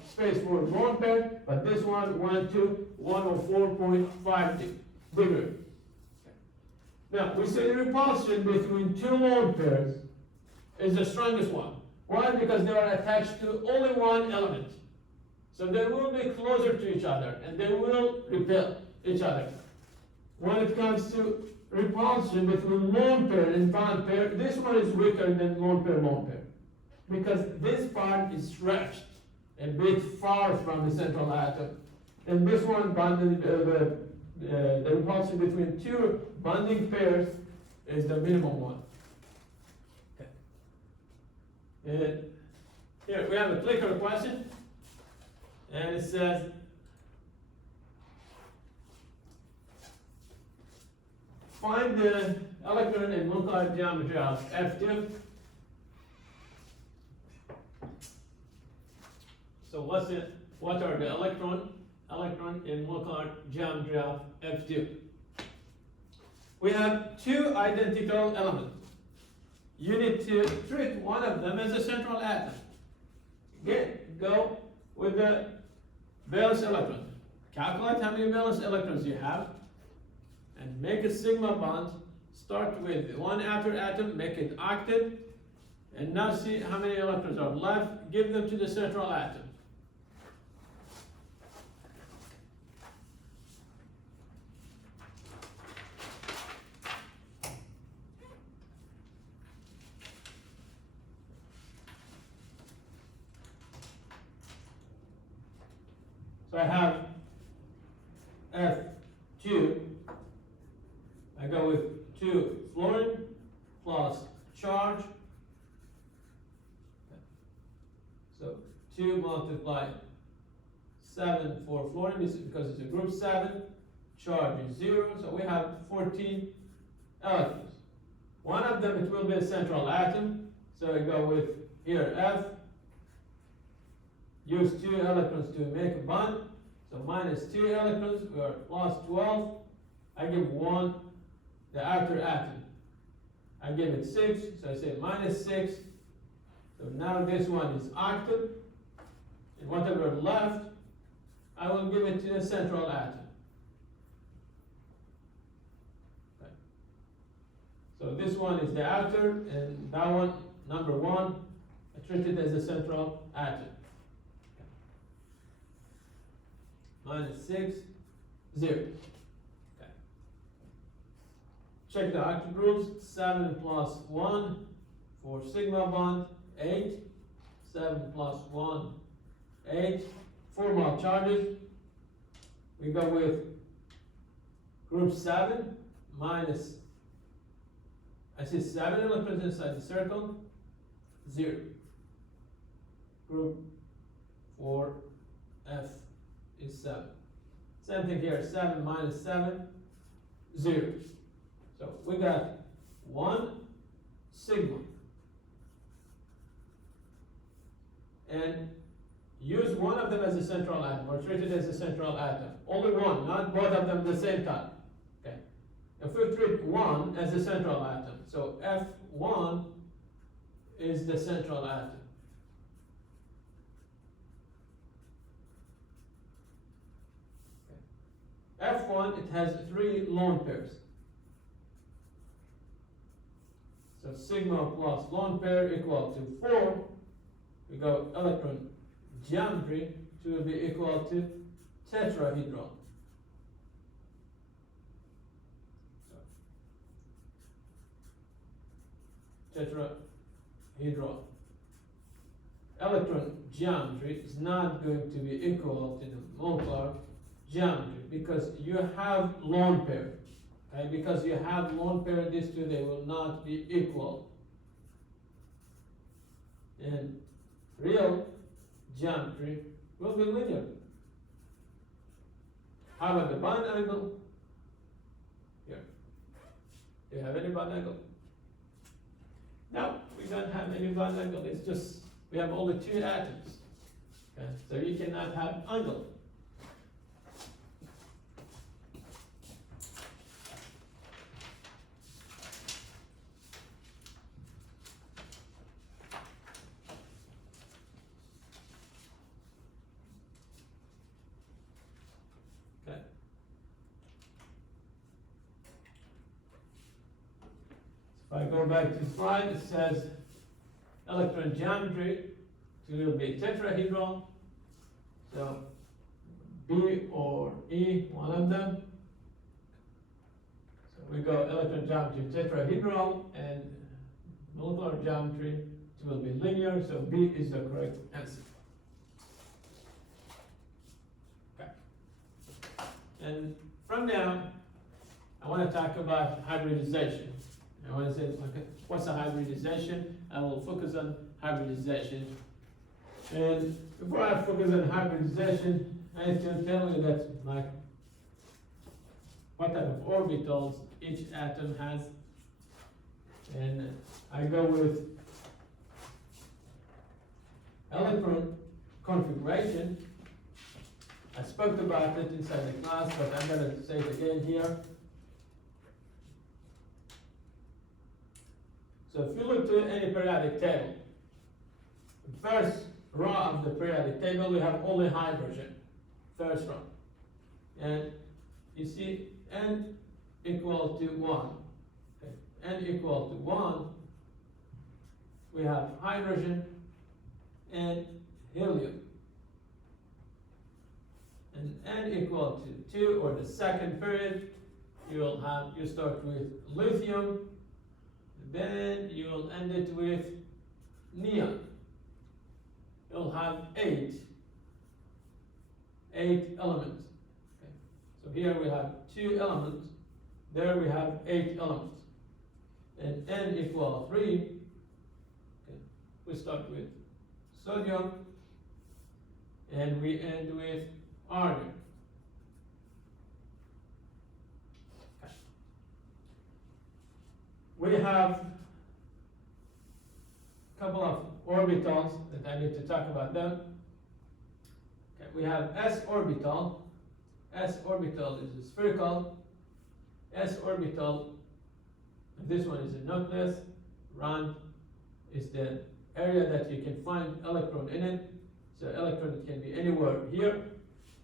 space for lone pair, but this one went to 104.5 degrees. Okay. Now we say the repulsion between two lone pairs is the strongest one. Why? Because they are attached to only one element. So they will be closer to each other and they will repel each other. When it comes to repulsion between lone pair and bond pair, this one is weaker than lone pair, because this part is stretched a bit far from the central atom, and this one bonded, the repulsion between two bonding pairs is the minimum one. Okay. And here we have a clicker question, and it says, find the electron and nuclear geometry of F2. So what are the electron and molecular geometry of F2? We have two identical elements. You need to treat one of them as a central atom. Again, go with the valence electron. Calculate how many valence electrons you have, and make a sigma bond. Start with one outer atom, make it octet, and now see how many electrons are left. Give them to the central atom. So I have F2. I go with 2 fluorine plus charge. So 2 multiplied 7 for fluorine is because it's a group 7. Charge is 0, so we have 14 electrons. One of them, it will be a central atom. So I go with here F. Use 2 electrons to make a bond. So minus 2 electrons, we are plus 12. I give 1 the outer atom. I give it 6, so I say minus 6. So now this one is octet. And whatever left, I will give it to the central atom. Okay. So this one is the outer, and that one, number 1, I treat it as a central atom. Okay. Minus 6, 0. Check the octet rules. 7 plus 1 for sigma bond, 8. 7 plus 1, 8. 4 more charges. We go with group 7 minus, I see 7 electrons inside the circle, 0. Group 4 F is 7. Same thing here, 7 minus 7, 0. So we got 1 sigma. And use one of them as a central atom, or treat it as a central atom. Only one, not both of them at the same time. Okay. If we treat one as a central atom, so F1 is the central atom. Okay. F1, it has 3 lone pairs. So sigma plus lone pair equal to 4. We go electron geometry, it will be equal to tetrahedron. Tetrahedron. Electron geometry is not going to be equal to the molecular geometry because you have lone pair. Okay? Because you have lone pair, these two, they will not be equal. And real geometry will be linear. How about the bond angle? Here. Do you have any bond angle? No, we don't have any bond angle. It's just we have only 2 atoms. Okay? So you cannot have angle. Okay. If I go back to the slide, it says electron geometry, it will be tetrahedron. So B or E, one of them. So we go electron geometry tetrahedron, and molecular geometry, it will be linear. So B is the correct answer. Okay. And from now, I want to talk about hybridization. I want to say, okay, what's a hybridization? I will focus on hybridization. And before I focus on hybridization, I need to tell you that, like, what type of orbitals each atom has. And I go with electron configuration. I spoke about it inside the class, but I'm going to say it again here. So if you look to any periodic table, the first row of the periodic table, we have only hydrogen, first row. And you see N equal to 1. Okay. N equal to 1, we have hydrogen and helium. And N equal to 2, or the second period, you start with lithium, then you will end it with neon. You'll have 8 elements. Okay. So here we have 2 elements, there we have 8 elements. And N equal 3, okay. We start with sodium, and we end with argon. Okay. We have a couple of orbitals that I need to talk about them. Okay, we have S orbital. S orbital is a spherical. S orbital, this one is a nucleus. Rand is the area that you can find electron in it. So electron can be anywhere here.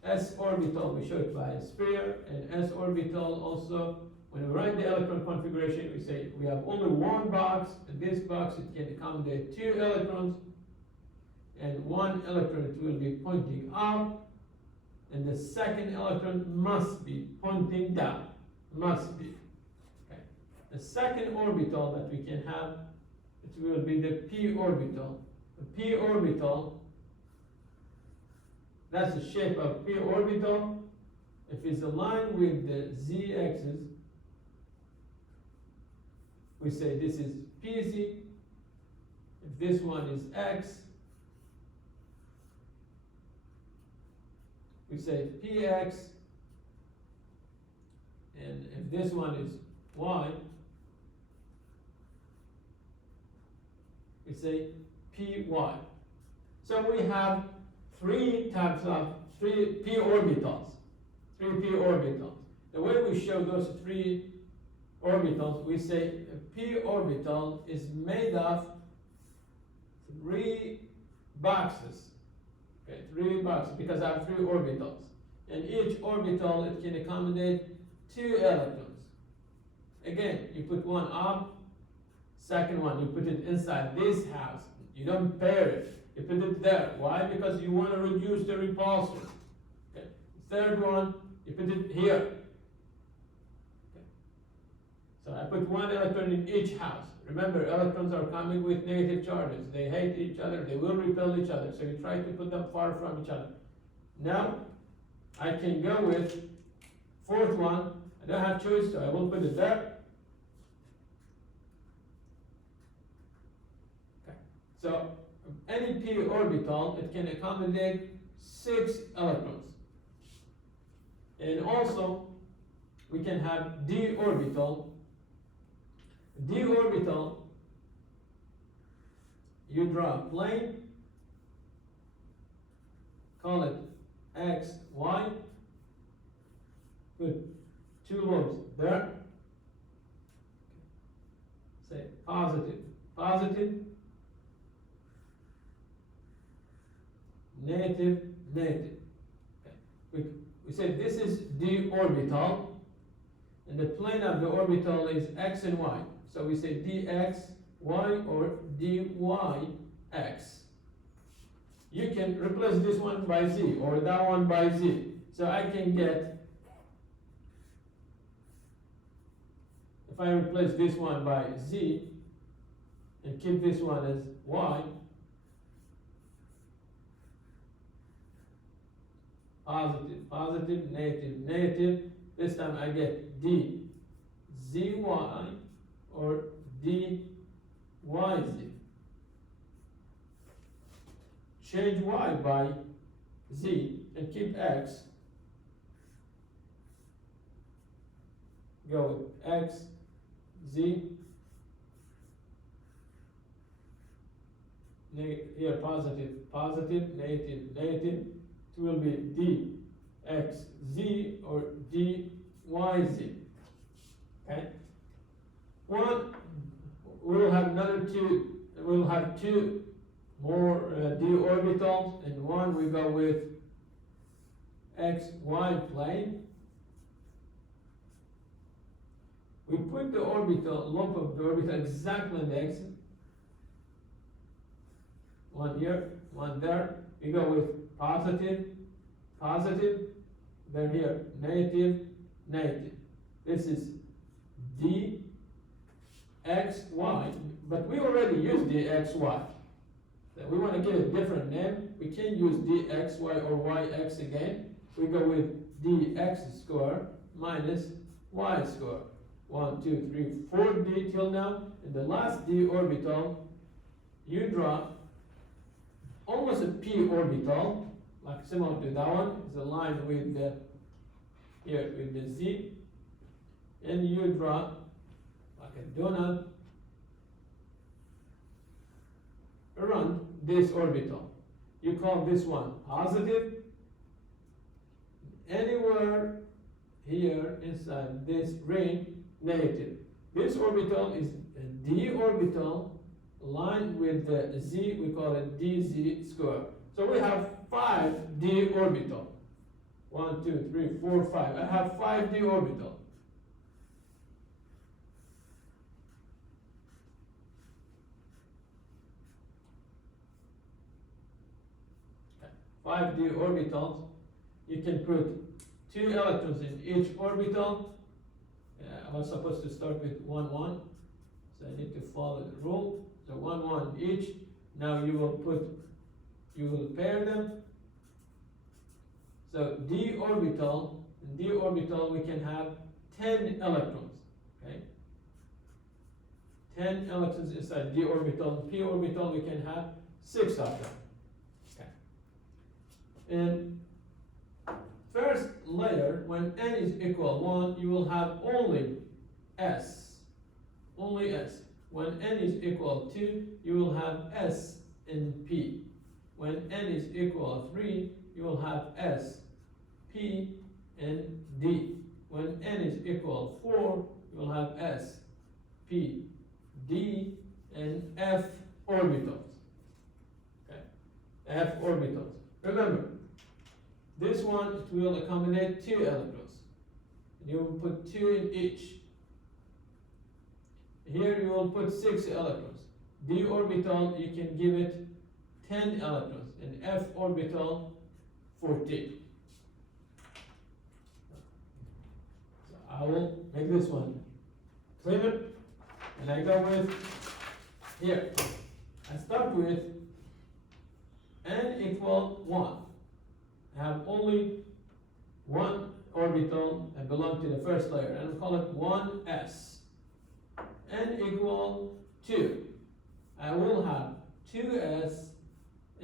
S orbital, we show it by a sphere, and S orbital also, when we write the electron configuration, we say we have only one box. In this box, it can accommodate 2 electrons, and 1 electron, it will be pointing up, and the second electron must be pointing down. Must be. Okay. The second orbital that we can have, it will be the p orbital. The p orbital, that's the shape of p orbital. If it's aligned with the z-axis, we say this is pz. If this one is x, we say px. And if this one is y, we say py. So we have 3 types of 3 p orbitals. 3 p orbitals. The way we show those 3 orbitals, we say a p orbital is made of 3 boxes. Okay, 3 boxes, because I have 3 orbitals. And each orbital, it can accommodate 2 electrons. Again, you put one up, Second one, you put it inside this house. You don't pair it. You put it there. Why? Because you want to reduce the repulsion. Okay. Third one, you put it here. Okay. So I put one electron in each house. Remember, electrons are coming with negative charges. They hate each other. They will repel each other. So you try to put them far from each other. Now, I can go with fourth one. I don't have choice, so I will put it there. Okay. So any p orbital, it can accommodate 6 electrons. And also, we can have d orbital. D orbital, you draw a plane, call it x, y, put 2 lobes there, say positive, positive, negative, negative. Okay. We say this is d orbital, and the plane of the orbital is x and y. So we say dx, y, or dy, x. You can replace this one by z, or that one by z. So I can get, if I replace this one by z, and keep this one as y, positive, positive, negative, negative. This time I get d zy or d yz. Change y by z and keep x. Go with x, z. Here positive, positive, negative, negative. It will be d x z or d y z. Okay. One, we'll have another two. We'll have 2 more d orbitals, and one we go with x y plane. We put the orbital, lump of the orbital exactly in the x. One here, one there. We go with positive, positive, then here, negative, negative. This is d x y, but we already used d x y. So we want to give a different name. We can use d x y or y x again. We go with dx square minus y square. 1, 2, 3, 4 d till now. In the last d orbital, you draw almost a p orbital, like similar to that one. It's aligned with the here with the z, and you draw like a donut around this orbital. You call this one positive. Anywhere here inside this ring, negative. This orbital is a d orbital aligned with the z. We call it dz square. So we have 5 d orbital. 1, 2, 3, 4, 5. I have 5 d orbital. Okay. 5 d orbitals. You can put 2 electrons in each orbital. I was supposed to start with 1, 1. So I need to follow the rule. So 1, 1 each. Now you will pair them. So d orbital, in d orbital we can have 10 electrons. Okay? 10 electrons inside d orbital. P orbital we can have 6 of them. Okay. And first layer, when n is equal 1, you will have only s. Only s. When n is equal 2, you will have s and p. When n is equal 3, you will have s, p, and d. When n is equal 4, you will have s, p, d, and f orbitals. Okay, f orbitals. Remember, this one, it will accommodate 2 electrons. You will put 2 in each. here you will put 6 electrons. D orbital, you can give it 10 electrons, and F orbital, 14. So I will make this one cleaner, and I go with, here, I start with n equal 1. I have only one orbital that belongs to the first layer, and we call it 1s. N equal 2. I will have 2s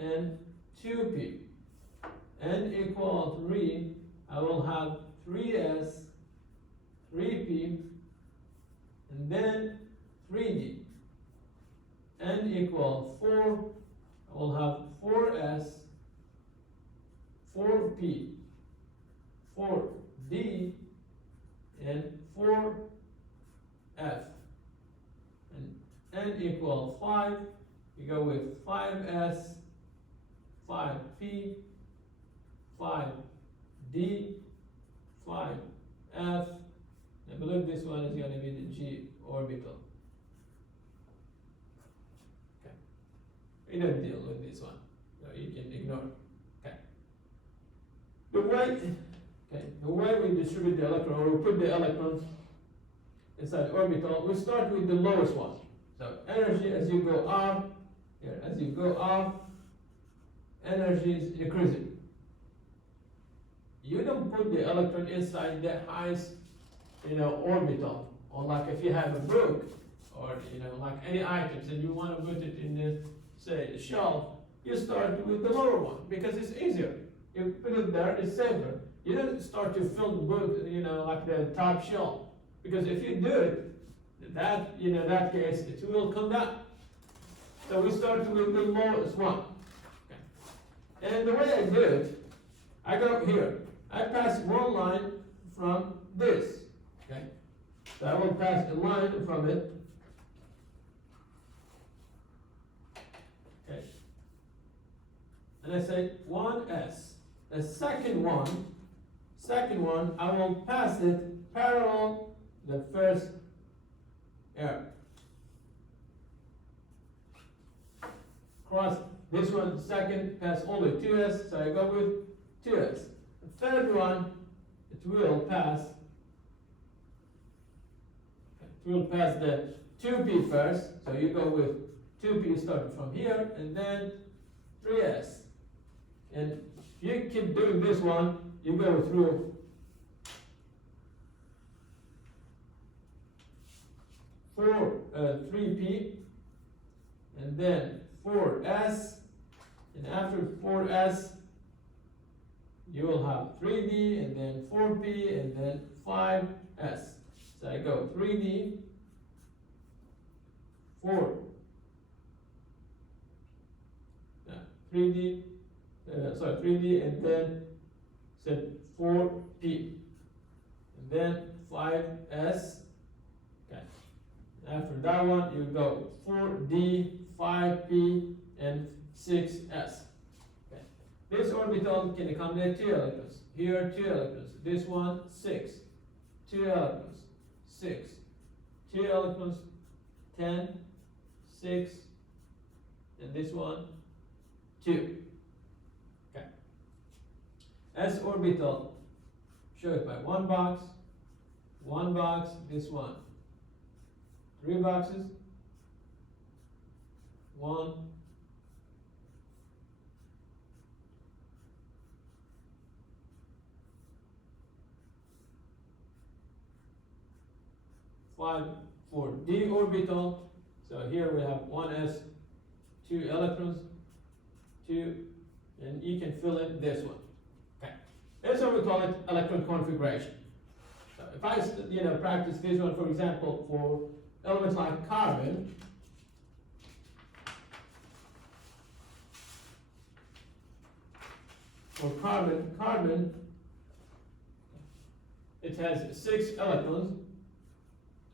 and 2p. N equal 3. I will have 3s, 3p, and then 3d. N equal 4. I will have 4s, 4p, 4d, and 4f. And n equal 5, you go with 5s, 5p, 5d, 5f. I believe this one is going to be the G orbital. Okay. We don't deal with this one, so you can ignore it. Okay. The way we distribute the electron, or we put the electrons inside the orbital, we start with the lowest one. So energy as you go up, here, as you go up, energy is increasing. You don't put the electron inside the highest, orbital, or like if you have a book, or like any items, and you want to put it in the, say, the shelf, you start with the lower one because it's easier. You put it there, it's safer. You don't start to fill the book, like the top shelf, because if you do it, that case, it will come down. So we start with the lowest one. Okay. And the way I do it, I go here. I pass one line from this. Okay. So I will pass a line from it. Okay. And I say 1s. The second one, I will pass it parallel to the first air. Cross this one, second, pass only 2s, so I go with 2s. The third one, it will pass the 2p first, so you go with 2p starting from here, and then 3s. And you keep doing this one, you go through 3p, and then 4s, and after 4s, you will have 3d, and then 4p, and then 5s. So I go 3d, 3d, and then set 4p, and then 5s. Okay. After that one, you go 4d, 5p, and 6s. Okay. This orbital can accommodate 2 electrons. Here, 2 electrons. This one, 6. 2 electrons, 6. 2 electrons, 10, 6, and this one, 2. Okay. S orbital, show it by one box, this one. 3 boxes, 1, 5 for D orbital. So here we have 1s, 2 electrons, 2, and you can fill in this one. Okay, that's what we call it electron configuration. So if I practice this one, for example, for elements like carbon, carbon, it has 6 electrons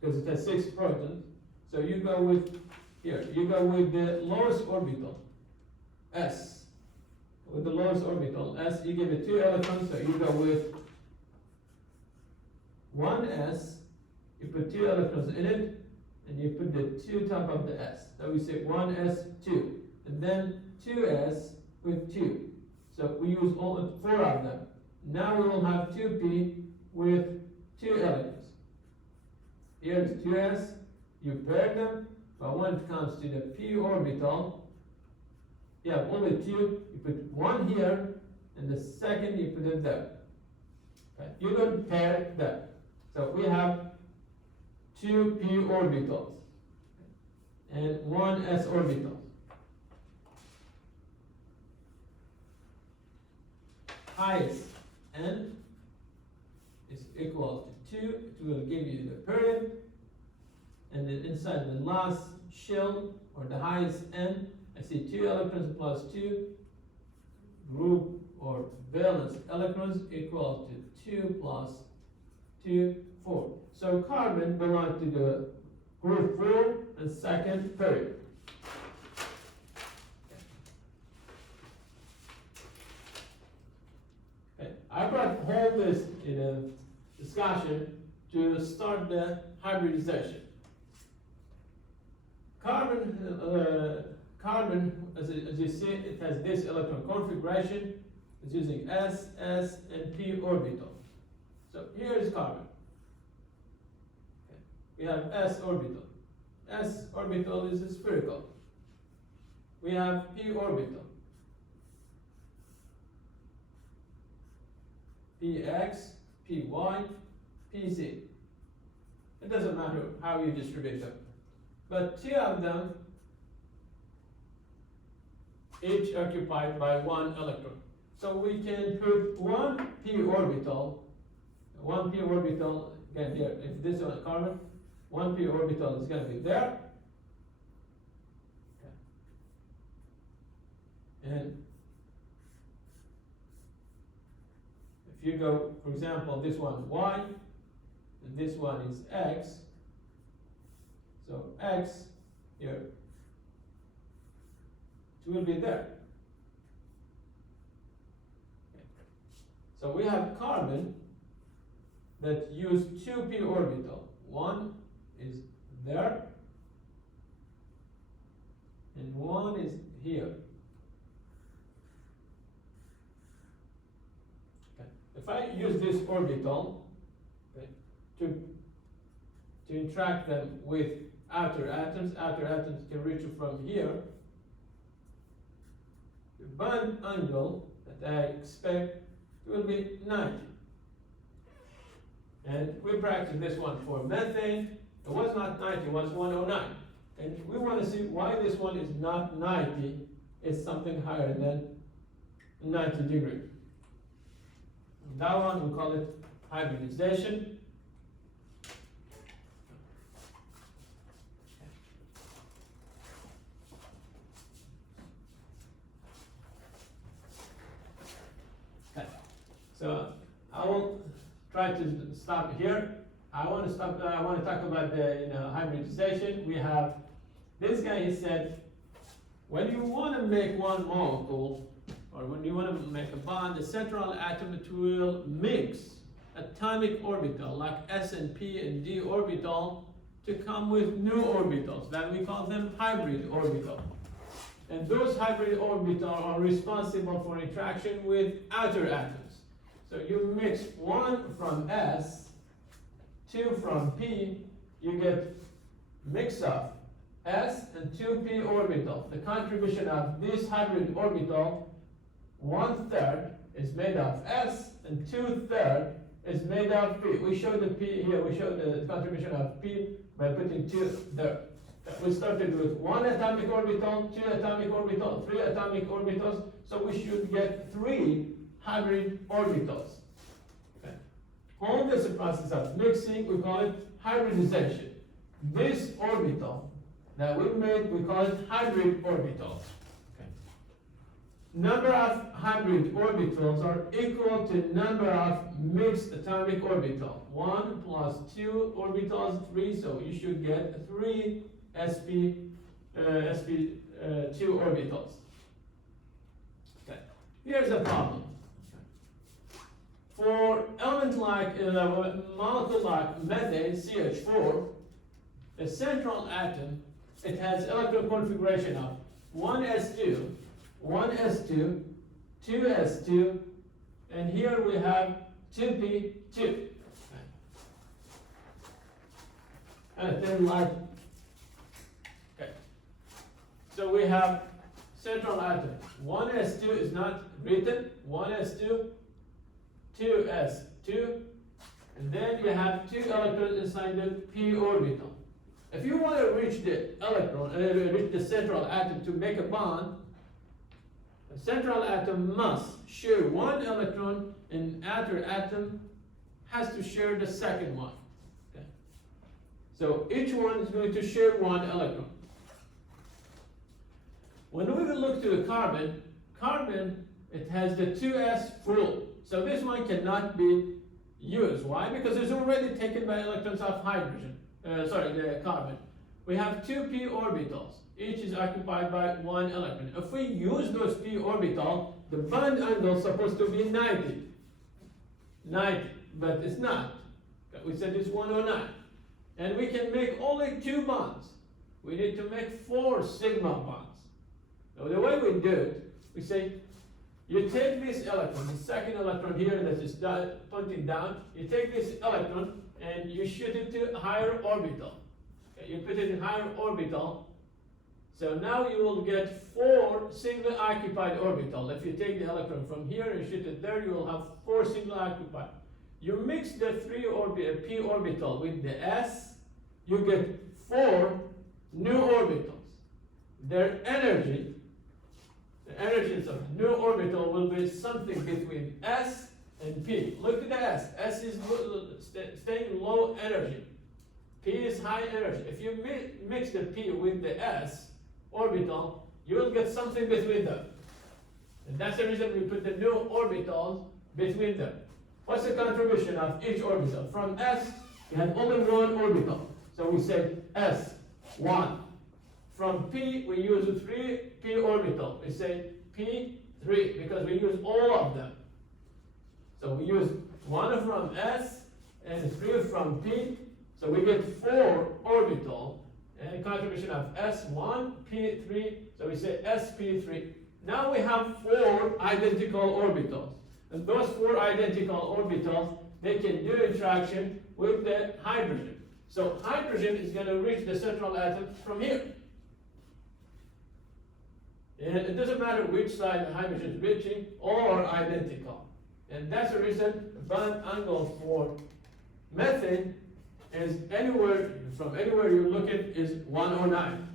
because it has 6 protons. So you go with the lowest orbital, S. With the lowest orbital, S, you give it 2 electrons, so you go with 1s, you put 2 electrons in it, and you put the 2 top of the S. So we say 1s, 2, and then 2s with 2. So we use all 4 of them. Now we will have 2p with 2 electrons. Here's 2s, you pair them, but when it comes to the p orbital, you have only 2, you put 1 here, and the second you put it there. Okay. You don't pair them. So we have 2 p orbitals and 1 s orbital. Highest n is equal to 2. It will give you the period, and then inside the last shell or the highest n, I see 2 electrons plus 2 group or valence electrons equal to 2 plus 2, 4. So carbon belongs to the group 4 and second period. Okay. I brought all this in a discussion to start the hybridization. Carbon, as you see, it has this electron configuration. It's using S, S, and P orbital. So here is carbon. Okay. We have S orbital. S orbital is spherical. We have P orbital. Px, Py, Pz. It doesn't matter how you distribute them. But 2 of them each occupied by 1 electron. So we can put 1 p orbital, again here, if this is a carbon, 1 p orbital is going to be there. Okay. And if you go, for example, this one y, and this one is x, so x here, it will be there. Okay. So we have carbon that use 2p orbital. 1 is there, and 1 is here. Okay. If I use this orbital, okay, to interact them with outer atoms can reach from here. The bond angle that I expect will be 90. And we practiced this one for methane. It was not 90, it was 109. And we want to see why this one is not 90, it's something higher than 90 degrees. That one we call it hybridization. Okay. So I will try to stop here. I want to talk about the hybridization. We have this guy. He said, when you want to make one molecule, or when you want to make a bond, the central atom, it will mix atomic orbital like S and P and D orbital to come with new orbitals. That we call them hybrid orbital. And those hybrid orbitals are responsible for interaction with outer atoms. So you mix 1 from S, 2 from P, you get mix of S and 2p orbital. The contribution of this hybrid orbital, 1/3 is made of S and 2/3 is made of P. We show the P here, we show the contribution of P by putting 2 there. We started with 1 atomic orbital, 2 atomic orbital, 3 atomic orbitals, so we should get 3 hybrid orbitals. Okay. All this process of mixing, we call it hybridization. This orbital that we made, we call it hybrid orbitals. Okay. Number of hybrid orbitals are equal to number of mixed atomic orbital. 1 plus 2 orbitals, 3, so you should get 3 sp2 orbitals. Okay. Here's a problem. For element like molecule like methane, CH4, a central atom, it has electron configuration of 1s2, 1s2, 2s2, and here we have 2p2. And then like, okay. So we have central atom. 1s2 is not written, 1s2, 2s2, and then you have 2 electrons inside the p orbital. If you want to reach the electron, reach the central atom to make a bond, the central atom must share 1 electron, and outer atom has to share the second one. Okay. So each one is going to share 1 electron. When we look to the carbon, it has the 2s rule. So this one cannot be used. Why? Because it's already taken by electrons of hydrogen. The carbon. We have 2 p orbitals. Each is occupied by 1 electron. If we use those p orbitals, the bond angle is supposed to be 90. 90, but it's not. We said it's 109. And we can make only 2 bonds. We need to make 4 sigma bonds. Now the way we do it, we say, you take this electron, the second electron here that is pointing down, you take this electron and you shoot it to higher orbital. Okay, you put it in higher orbital. So now you will get 4 single occupied orbital. If you take the electron from here and shoot it there, you will have 4 single occupied. You mix the p orbital with the s, you get 4 new orbitals. Their energy, the energies of new orbital will be something between s and p. Look at the s. S is staying low energy. P is high energy. If you mix the p with the s orbital, you will get something between them. And that's the reason we put the new orbitals between them. What's the contribution of each orbital? From s, you have only 1 orbital. So we say s1. From p, we use 3 p orbital. We say p3 because we use all of them. So we use 1 from s and 3 from p. So we get 4 orbital and contribution of s1, p3. So we say sp3. Now we have 4 identical orbitals. And those 4 identical orbitals, they can do interaction with the hydrogen. So hydrogen is going to reach the central atom from here. And it doesn't matter which side the hydrogen is reaching, all are identical. And that's the reason the bond angle for methane is anywhere, from anywhere you look at, is 109.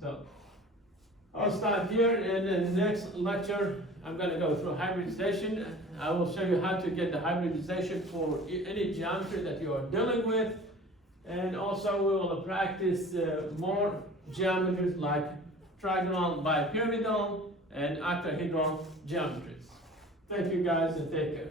So I'll stop here. In the next lecture, I'm going to go through hybridization. I will show you how to get the hybridization for any geometry that you are dealing with. And also we will practice more geometries like trigonal, bipyramidal, and octahedral geometries. Thank you guys and take care.